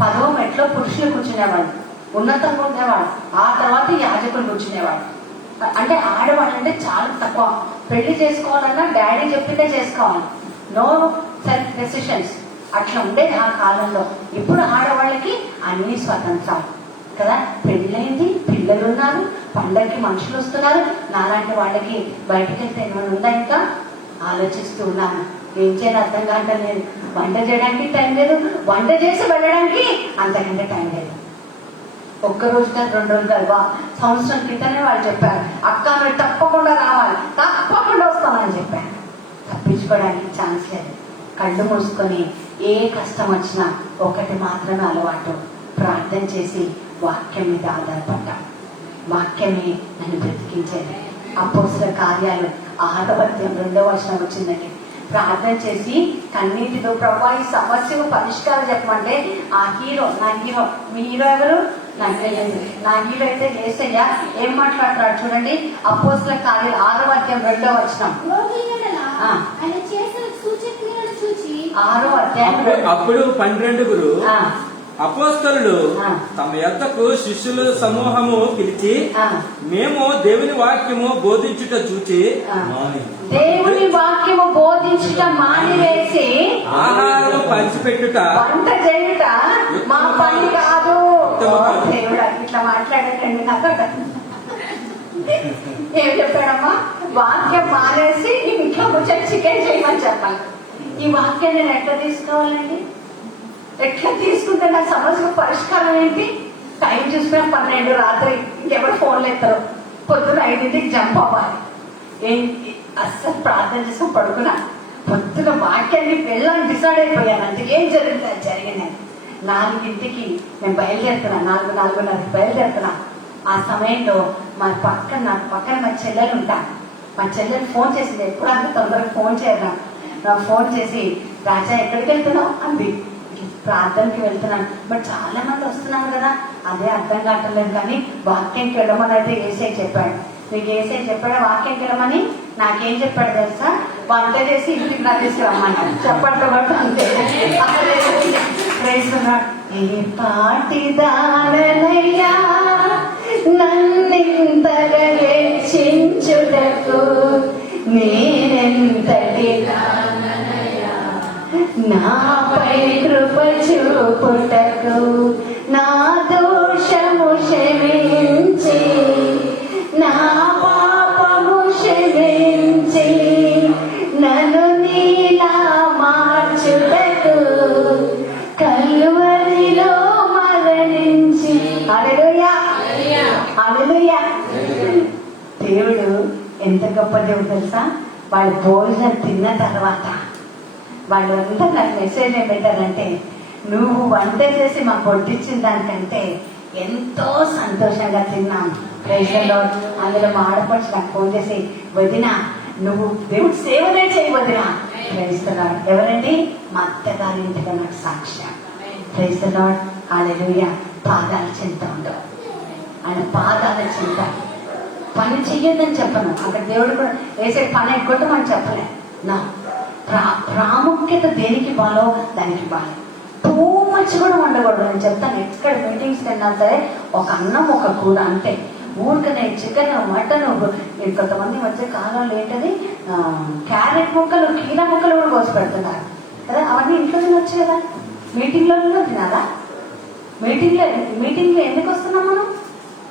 10వ మెట్లో పురుషులు కూర్చునేవాళ్ళు, ఉన్నతంగా ఉండేవాళ్ళు. ఆ తర్వాత యాజకులు కూర్చునేవాళ్ళు. అంటే ఆడవాళ్ళు అంటే చాలా తక్కువ. పెళ్లి చేసుకోవాలన్నా డాడీ చెప్పిందే చేసుకోవాలి, నో సెల్ఫ్ డెసిషన్స్. అట్లా ఉండేది ఆ కాలంలో. ఇప్పుడు ఆడవాళ్ళకి అన్ని స్వతంత్రం కదా. పెళ్ళైంది, పిల్లలు ఉన్నారు, పండగకి మనుషులు వస్తున్నారు. నాలాంటి వాళ్ళకి బయటకు వెళ్తే ఏమైనా ఉందా? ఇంకా ఆలోచిస్తూ ఉన్నాను. ఏం చేయాలి అర్థం కావటం లేదు. వంట చేయడానికి టైం లేదు, వంట చేసి వెళ్ళడానికి అంతకంటే టైం లేదు. ఒక్కరోజు కాదు, 2 రోజులు కాదు, సంవత్సరం క్రితమే వాళ్ళు చెప్పారు, అక్క మీరు తప్పకుండా రావాలి, తప్పకుండా వస్తామని చెప్పారు. తప్పించుకోవడానికి ఛాన్స్ లేదు. కళ్ళు మూసుకొని ఏ కష్టం వచ్చినా ఒకటి మాత్రమే అలవాటు, ప్రార్థన చేసి వాక్యం మీద ఆధారపడ్డా. వాక్యమే నన్ను బ్రతికించేది. అపోస్తల కార్యాలు 6వ అధ్యాయం 2వ వచనం వచ్చిందండి. ప్రార్థన చేసి కన్నీటితో ప్రభువా ఈ సమస్యకు పరిష్కారం చెప్పమంటే ఆ హీరో, నా హీరో, మీ హీరో ఎవరు? నాకు తెలియదు. నా హీరో అయితే యేసయ్య. ఏం మాట్లాడతాడు చూడండి, అపోస్తల కార్యాలు 6వ అధ్యాయం 2వ వచనం. 6వ అధ్యాయం. అప్పుడు 12 అపోస్తలులు తమ యొద్దకు శిష్యుల సమూహము పిలిచి, మేము దేవుని వాక్యము బోధించుట చూచి, దేవుని వాక్యము బోధించుట మానివేసి ఆహారం పంచిపెట్టుట, వంట చేయుట మా పని కాదు. దేవుడు ఇట్లా మాట్లాడేటండి నాకు. ఏం చెప్పాడమ్మా? వాక్యం మానేసి ఇంట్లో కూర్చొని చికెన్ చేయమని చెప్పాలి. ఈ వాక్యం నేను ఎట్లా తీసుకోవాలండి? ఎట్లా తీసుకుంటే నా సమస్యకు పరిష్కారం ఏంటి? టైం చూసుకున్నా 12 రాత్రి, ఇంకెవరు ఫోన్లు ఎత్తారు. పొద్దున 5ంటికి జంప్ అవ్వాలి. ఏంటి అస్సలు ప్రార్థన చేసుకుని పడుకున్నా. పొద్దున వాక్యాన్ని వెళ్ళాలని డిసైడ్ అయిపోయాను. అందుకే ఏం జరిగింది అది జరిగింది. 4ంటికి నేను బయలుదేరుతున్నా, 4:30కి బయలుదేరుతున్నా. ఆ సమయంలో నాకు పక్కన మా చెల్లెలు ఉంటా. మా చెల్లెలు ఫోన్ చేసింది. ఎప్పుడు అంత తొందరగా ఫోన్ చేయను. నాకు ఫోన్ చేసి, రాజా ఎక్కడికి వెళ్తున్నావు అంది. ప్రార్థనకి వెళ్తున్నాను. బట్ చాలా మంది వస్తున్నాను కదా, అదే అర్థం కావట్లేదు. కానీ వాక్యంకి వెళ్ళమని అయితే ఏసై చెప్పాడు. మీకు ఏసై చెప్పాడు వాక్యంకి వెళ్ళమని. నాకేం చెప్పాడు తెలుసా? వంట చేసి ఇంటికి నడిచి రమ్మన్నాడు. చెప్పడంతో పాటు అంతే. ఏ పాటిదానయ్యా నన్నింతగా హెచ్చించుటకు, నేనెంతటి నాపై కృప చూపుటకు, నా దోషము క్షమించి, నా పాపము క్షమించి, నన్ను నీలా మార్చుటకు కల్వరిలో మరణించి. హల్లెలూయా, హల్లెలూయా. దేవుడు ఎంత గొప్ప దేవుడు తెలుసా? వాళ్ళు భోజనం తిన్న తర్వాత వాళ్ళు అంతా నాకు మెసేజ్ ఏం పెట్టారంటే, నువ్వు వంట చేసి మాకు వడ్డించిన దానికంటే ఎంతో సంతోషంగా తిన్నాం. Praise the Lord. అందులో మా ఆడపడుచు నాకు ఫోన్ చేసి, వదిన నువ్వు దేవుడు సేవనే చేయి వదిన. Praise the lord. ఎవరండి? మా అత్తగారి ఇంటిగా నాకు సాక్ష్యం. Praise the lord. హల్లెలూయా. పాదాల చింత ఉండవు, ఆయన పాదాల చింత. పని చెయ్యొద్దని చెప్పను, అక్కడ దేవుడు కూడా వేసే పని ఎగ్గొట్టమని చెప్పలే. నా ప్రాముఖ్యత దేనికి బాలో దానికి బాలో. టూ మచ్ కూడా ఉండకూడదు. నేను చెప్తాను, ఎక్కడ మీటింగ్స్కి వెళ్ళినా సరే ఒక అన్నం ఒక కూర అంతే. ఊరికనే చికెన్ మటన్, కొంతమంది వచ్చే కాలంలో ఏంటది క్యారెట్ ముక్కలు కీర ముక్కలు కూడా కోసి పెడుతున్నారు కదా. అవన్నీ ఇంట్లో తినొచ్చు కదా, మీటింగ్లో తినాలా? మీటింగ్లో ఎందుకు వస్తున్నాం మనం?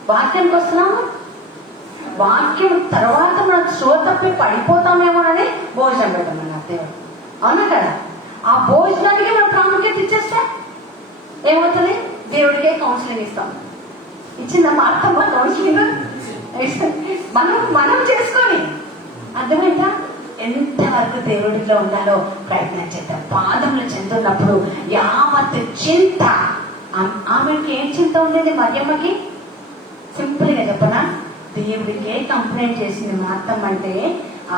వాక్యానికి వస్తున్నాము. వాక్యం తర్వాత మనకు షో తప్పి పడిపోతామేమో అని భోజనం పెట్టమని నా దేవుడు. అవునా కదా? ఆ భోజనానికి మనం ప్రాముఖ్యత ఇచ్చేస్తే ఏమవుతుంది? దేవుడికే కౌన్సిలింగ్ ఇస్తాం. ఇచ్చిందా మా అర్థమా కౌన్సిలింగ్? మనం చేసుకొని అర్థమైందా? ఎంతవరకు దేవుడిలో ఉండాలో ప్రయత్నం చేద్దాం. పాదములు చెందున్నప్పుడు యావత్ చింత. ఆమెకి ఏం చింత ఉండేది? మరియమ్మకి సింపుల్ గా చెప్పనా, దేవుడికి ఏ కంప్లైంట్ చేసింది మా అత్తమ్మ అంటే, ఆ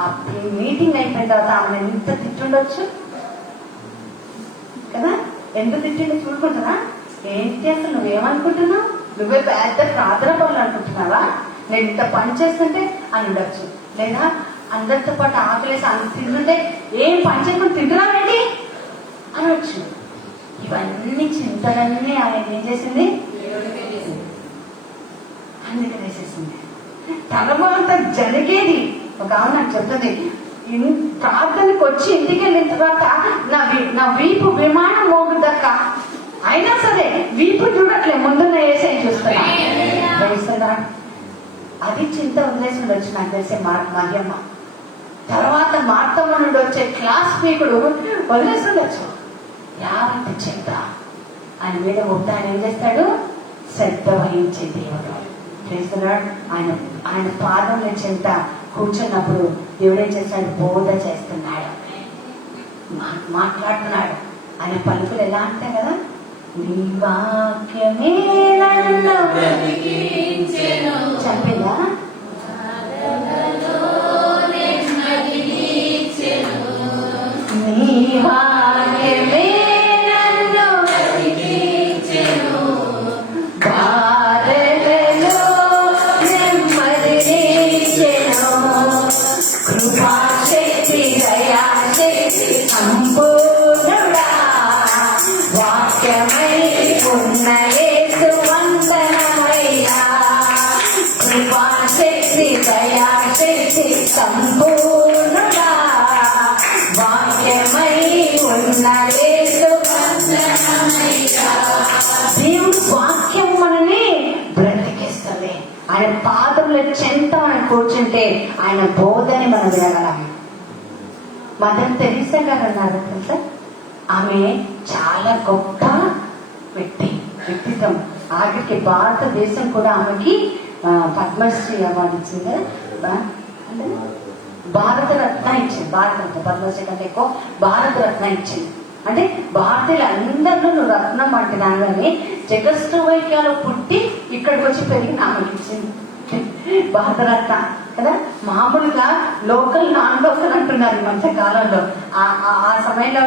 మీటింగ్ అయిపోయిన తర్వాత ఆమె ఎంత తిట్టుండొచ్చు కదా. ఎంత తిట్టిండో చూడుకుంటున్నా. ఏంటి అసలు నువ్వేమనుకుంటున్నావు? నువ్వే పెద్ద ప్రార్థన పనులు అనుకుంటున్నావా? నేను ఇంత పని చేస్తుంటే అని ఉండొచ్చు. లేదా అందరితో పాటు ఆకలేసి అంత తింటుంటే ఏం పని చేయకుండా తింటున్నావేంటి అనొచ్చు. ఇవన్నీ చింతలన్నీ ఆయన ఏం చేసింది? అందుకే వేసేసింది. తర్వాత జరిగేది ఒక ఆమె నాకు చెప్తుంది, ప్రార్థనకు వచ్చి ఇంటికి వెళ్ళిన తర్వాత నా వీపు విమానం మోగుదక్క, అయినా సరే వీపు చూడట్లే, ముందున్న ఏసై చూస్తున్నా. అది చింత వదిలేసి ఉండొచ్చు నాకు తెలిసే మరియమ్మ. తర్వాత మార్తమ్మ నుండి వచ్చే క్లాస్ స్పీకుడు వదిలేసి ఉండొచ్చు. యావత్ చింత ఆయన మీద ఉంటే ఆయన ఏం చేస్తాడు? శ్రద్ధ వహించే దేవుడు. చేస్తున్నాడు. ఆయన పాదంలో చింత కూర్చున్నప్పుడు దేవుడు ఏం చేస్తాడు? బోధ చేస్తున్నాడు, మాట్లాడుతున్నాడు. ఆయన పలుకులు ఎలా అంటాయి కదా, నీ వాక్యమే నన్ను చంపిందా? నీ వాక్యమే నన్ను బాధలలో నెమ్మదినిచ్చెను. కృపాశక్తి దయాశక్తి సంపూర్ణుడా, వాక్యమై ఉన్న యేసు వందనమయ్యా. కృపాశక్తి దయాశక్తి సంపూర్ణుడా, వాక్యమై ఉన్న యేసు వందనమయ్యా. దేవుడు వాక్యం మనని బ్రతికిస్తుంది. ఆయన పాదముల చెంత మనం కూర్చుంటే ఆయన బోధని మనం వినగలం. మదర్ తెరీసా గారు అన్నారు తెలుసా, ఆమె చాలా గొప్ప వ్యక్తిత్వం. ఆఖరికి భారతదేశం కూడా ఆమెకి పద్మశ్రీ అవార్డు ఇచ్చింది, భారతరత్న ఇచ్చింది. భారతరత్న పద్మశ్రీ కంటే ఎక్కువ భారతరత్న ఇచ్చింది. అంటే భారతీయులు అందరిలో నువ్వు రత్నం అంటున్నాను కానీ చెకోస్లోవేకియాలో పుట్టి ఇక్కడికి వచ్చి పెరిగి ఆమెకి ఇచ్చింది భారతరత్న కదా. మామూలుగా లోకల్ నాన్ లోకల్ అంటున్నారు ఈ మధ్య కాలంలో. ఆ సమయంలో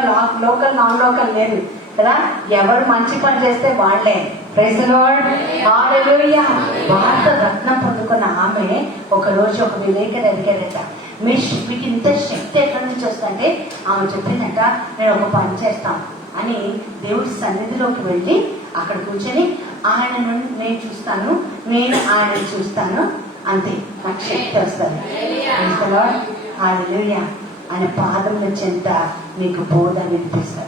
లోకల్ నాన్ లోకల్ లేదు కదా. ఎవరు మంచి పని చేస్తే వాళ్లే. Praise the lord. హల్లెలూయా. భారత రత్నం పొందుకున్న ఆమె ఒక రోజు ఒక విలేకరు అడిగారట, మీకు ఇంత శక్తి ఎక్కడి నుంచి వస్తుందంటే ఆమె చెప్పిందట, నేను ఒక పని చేస్తాను అని దేవుడి సన్నిధిలోకి వెళ్ళి అక్కడ కూర్చొని ఆయన నుండి నేను చూస్తాను, నేను ఆయనను చూస్తాను, అంతే నాకు శక్తి వస్తుంది. హల్లెలూయా. ఆయన పాదముల చెంత నీకు బోధ వినిపిస్తుంది.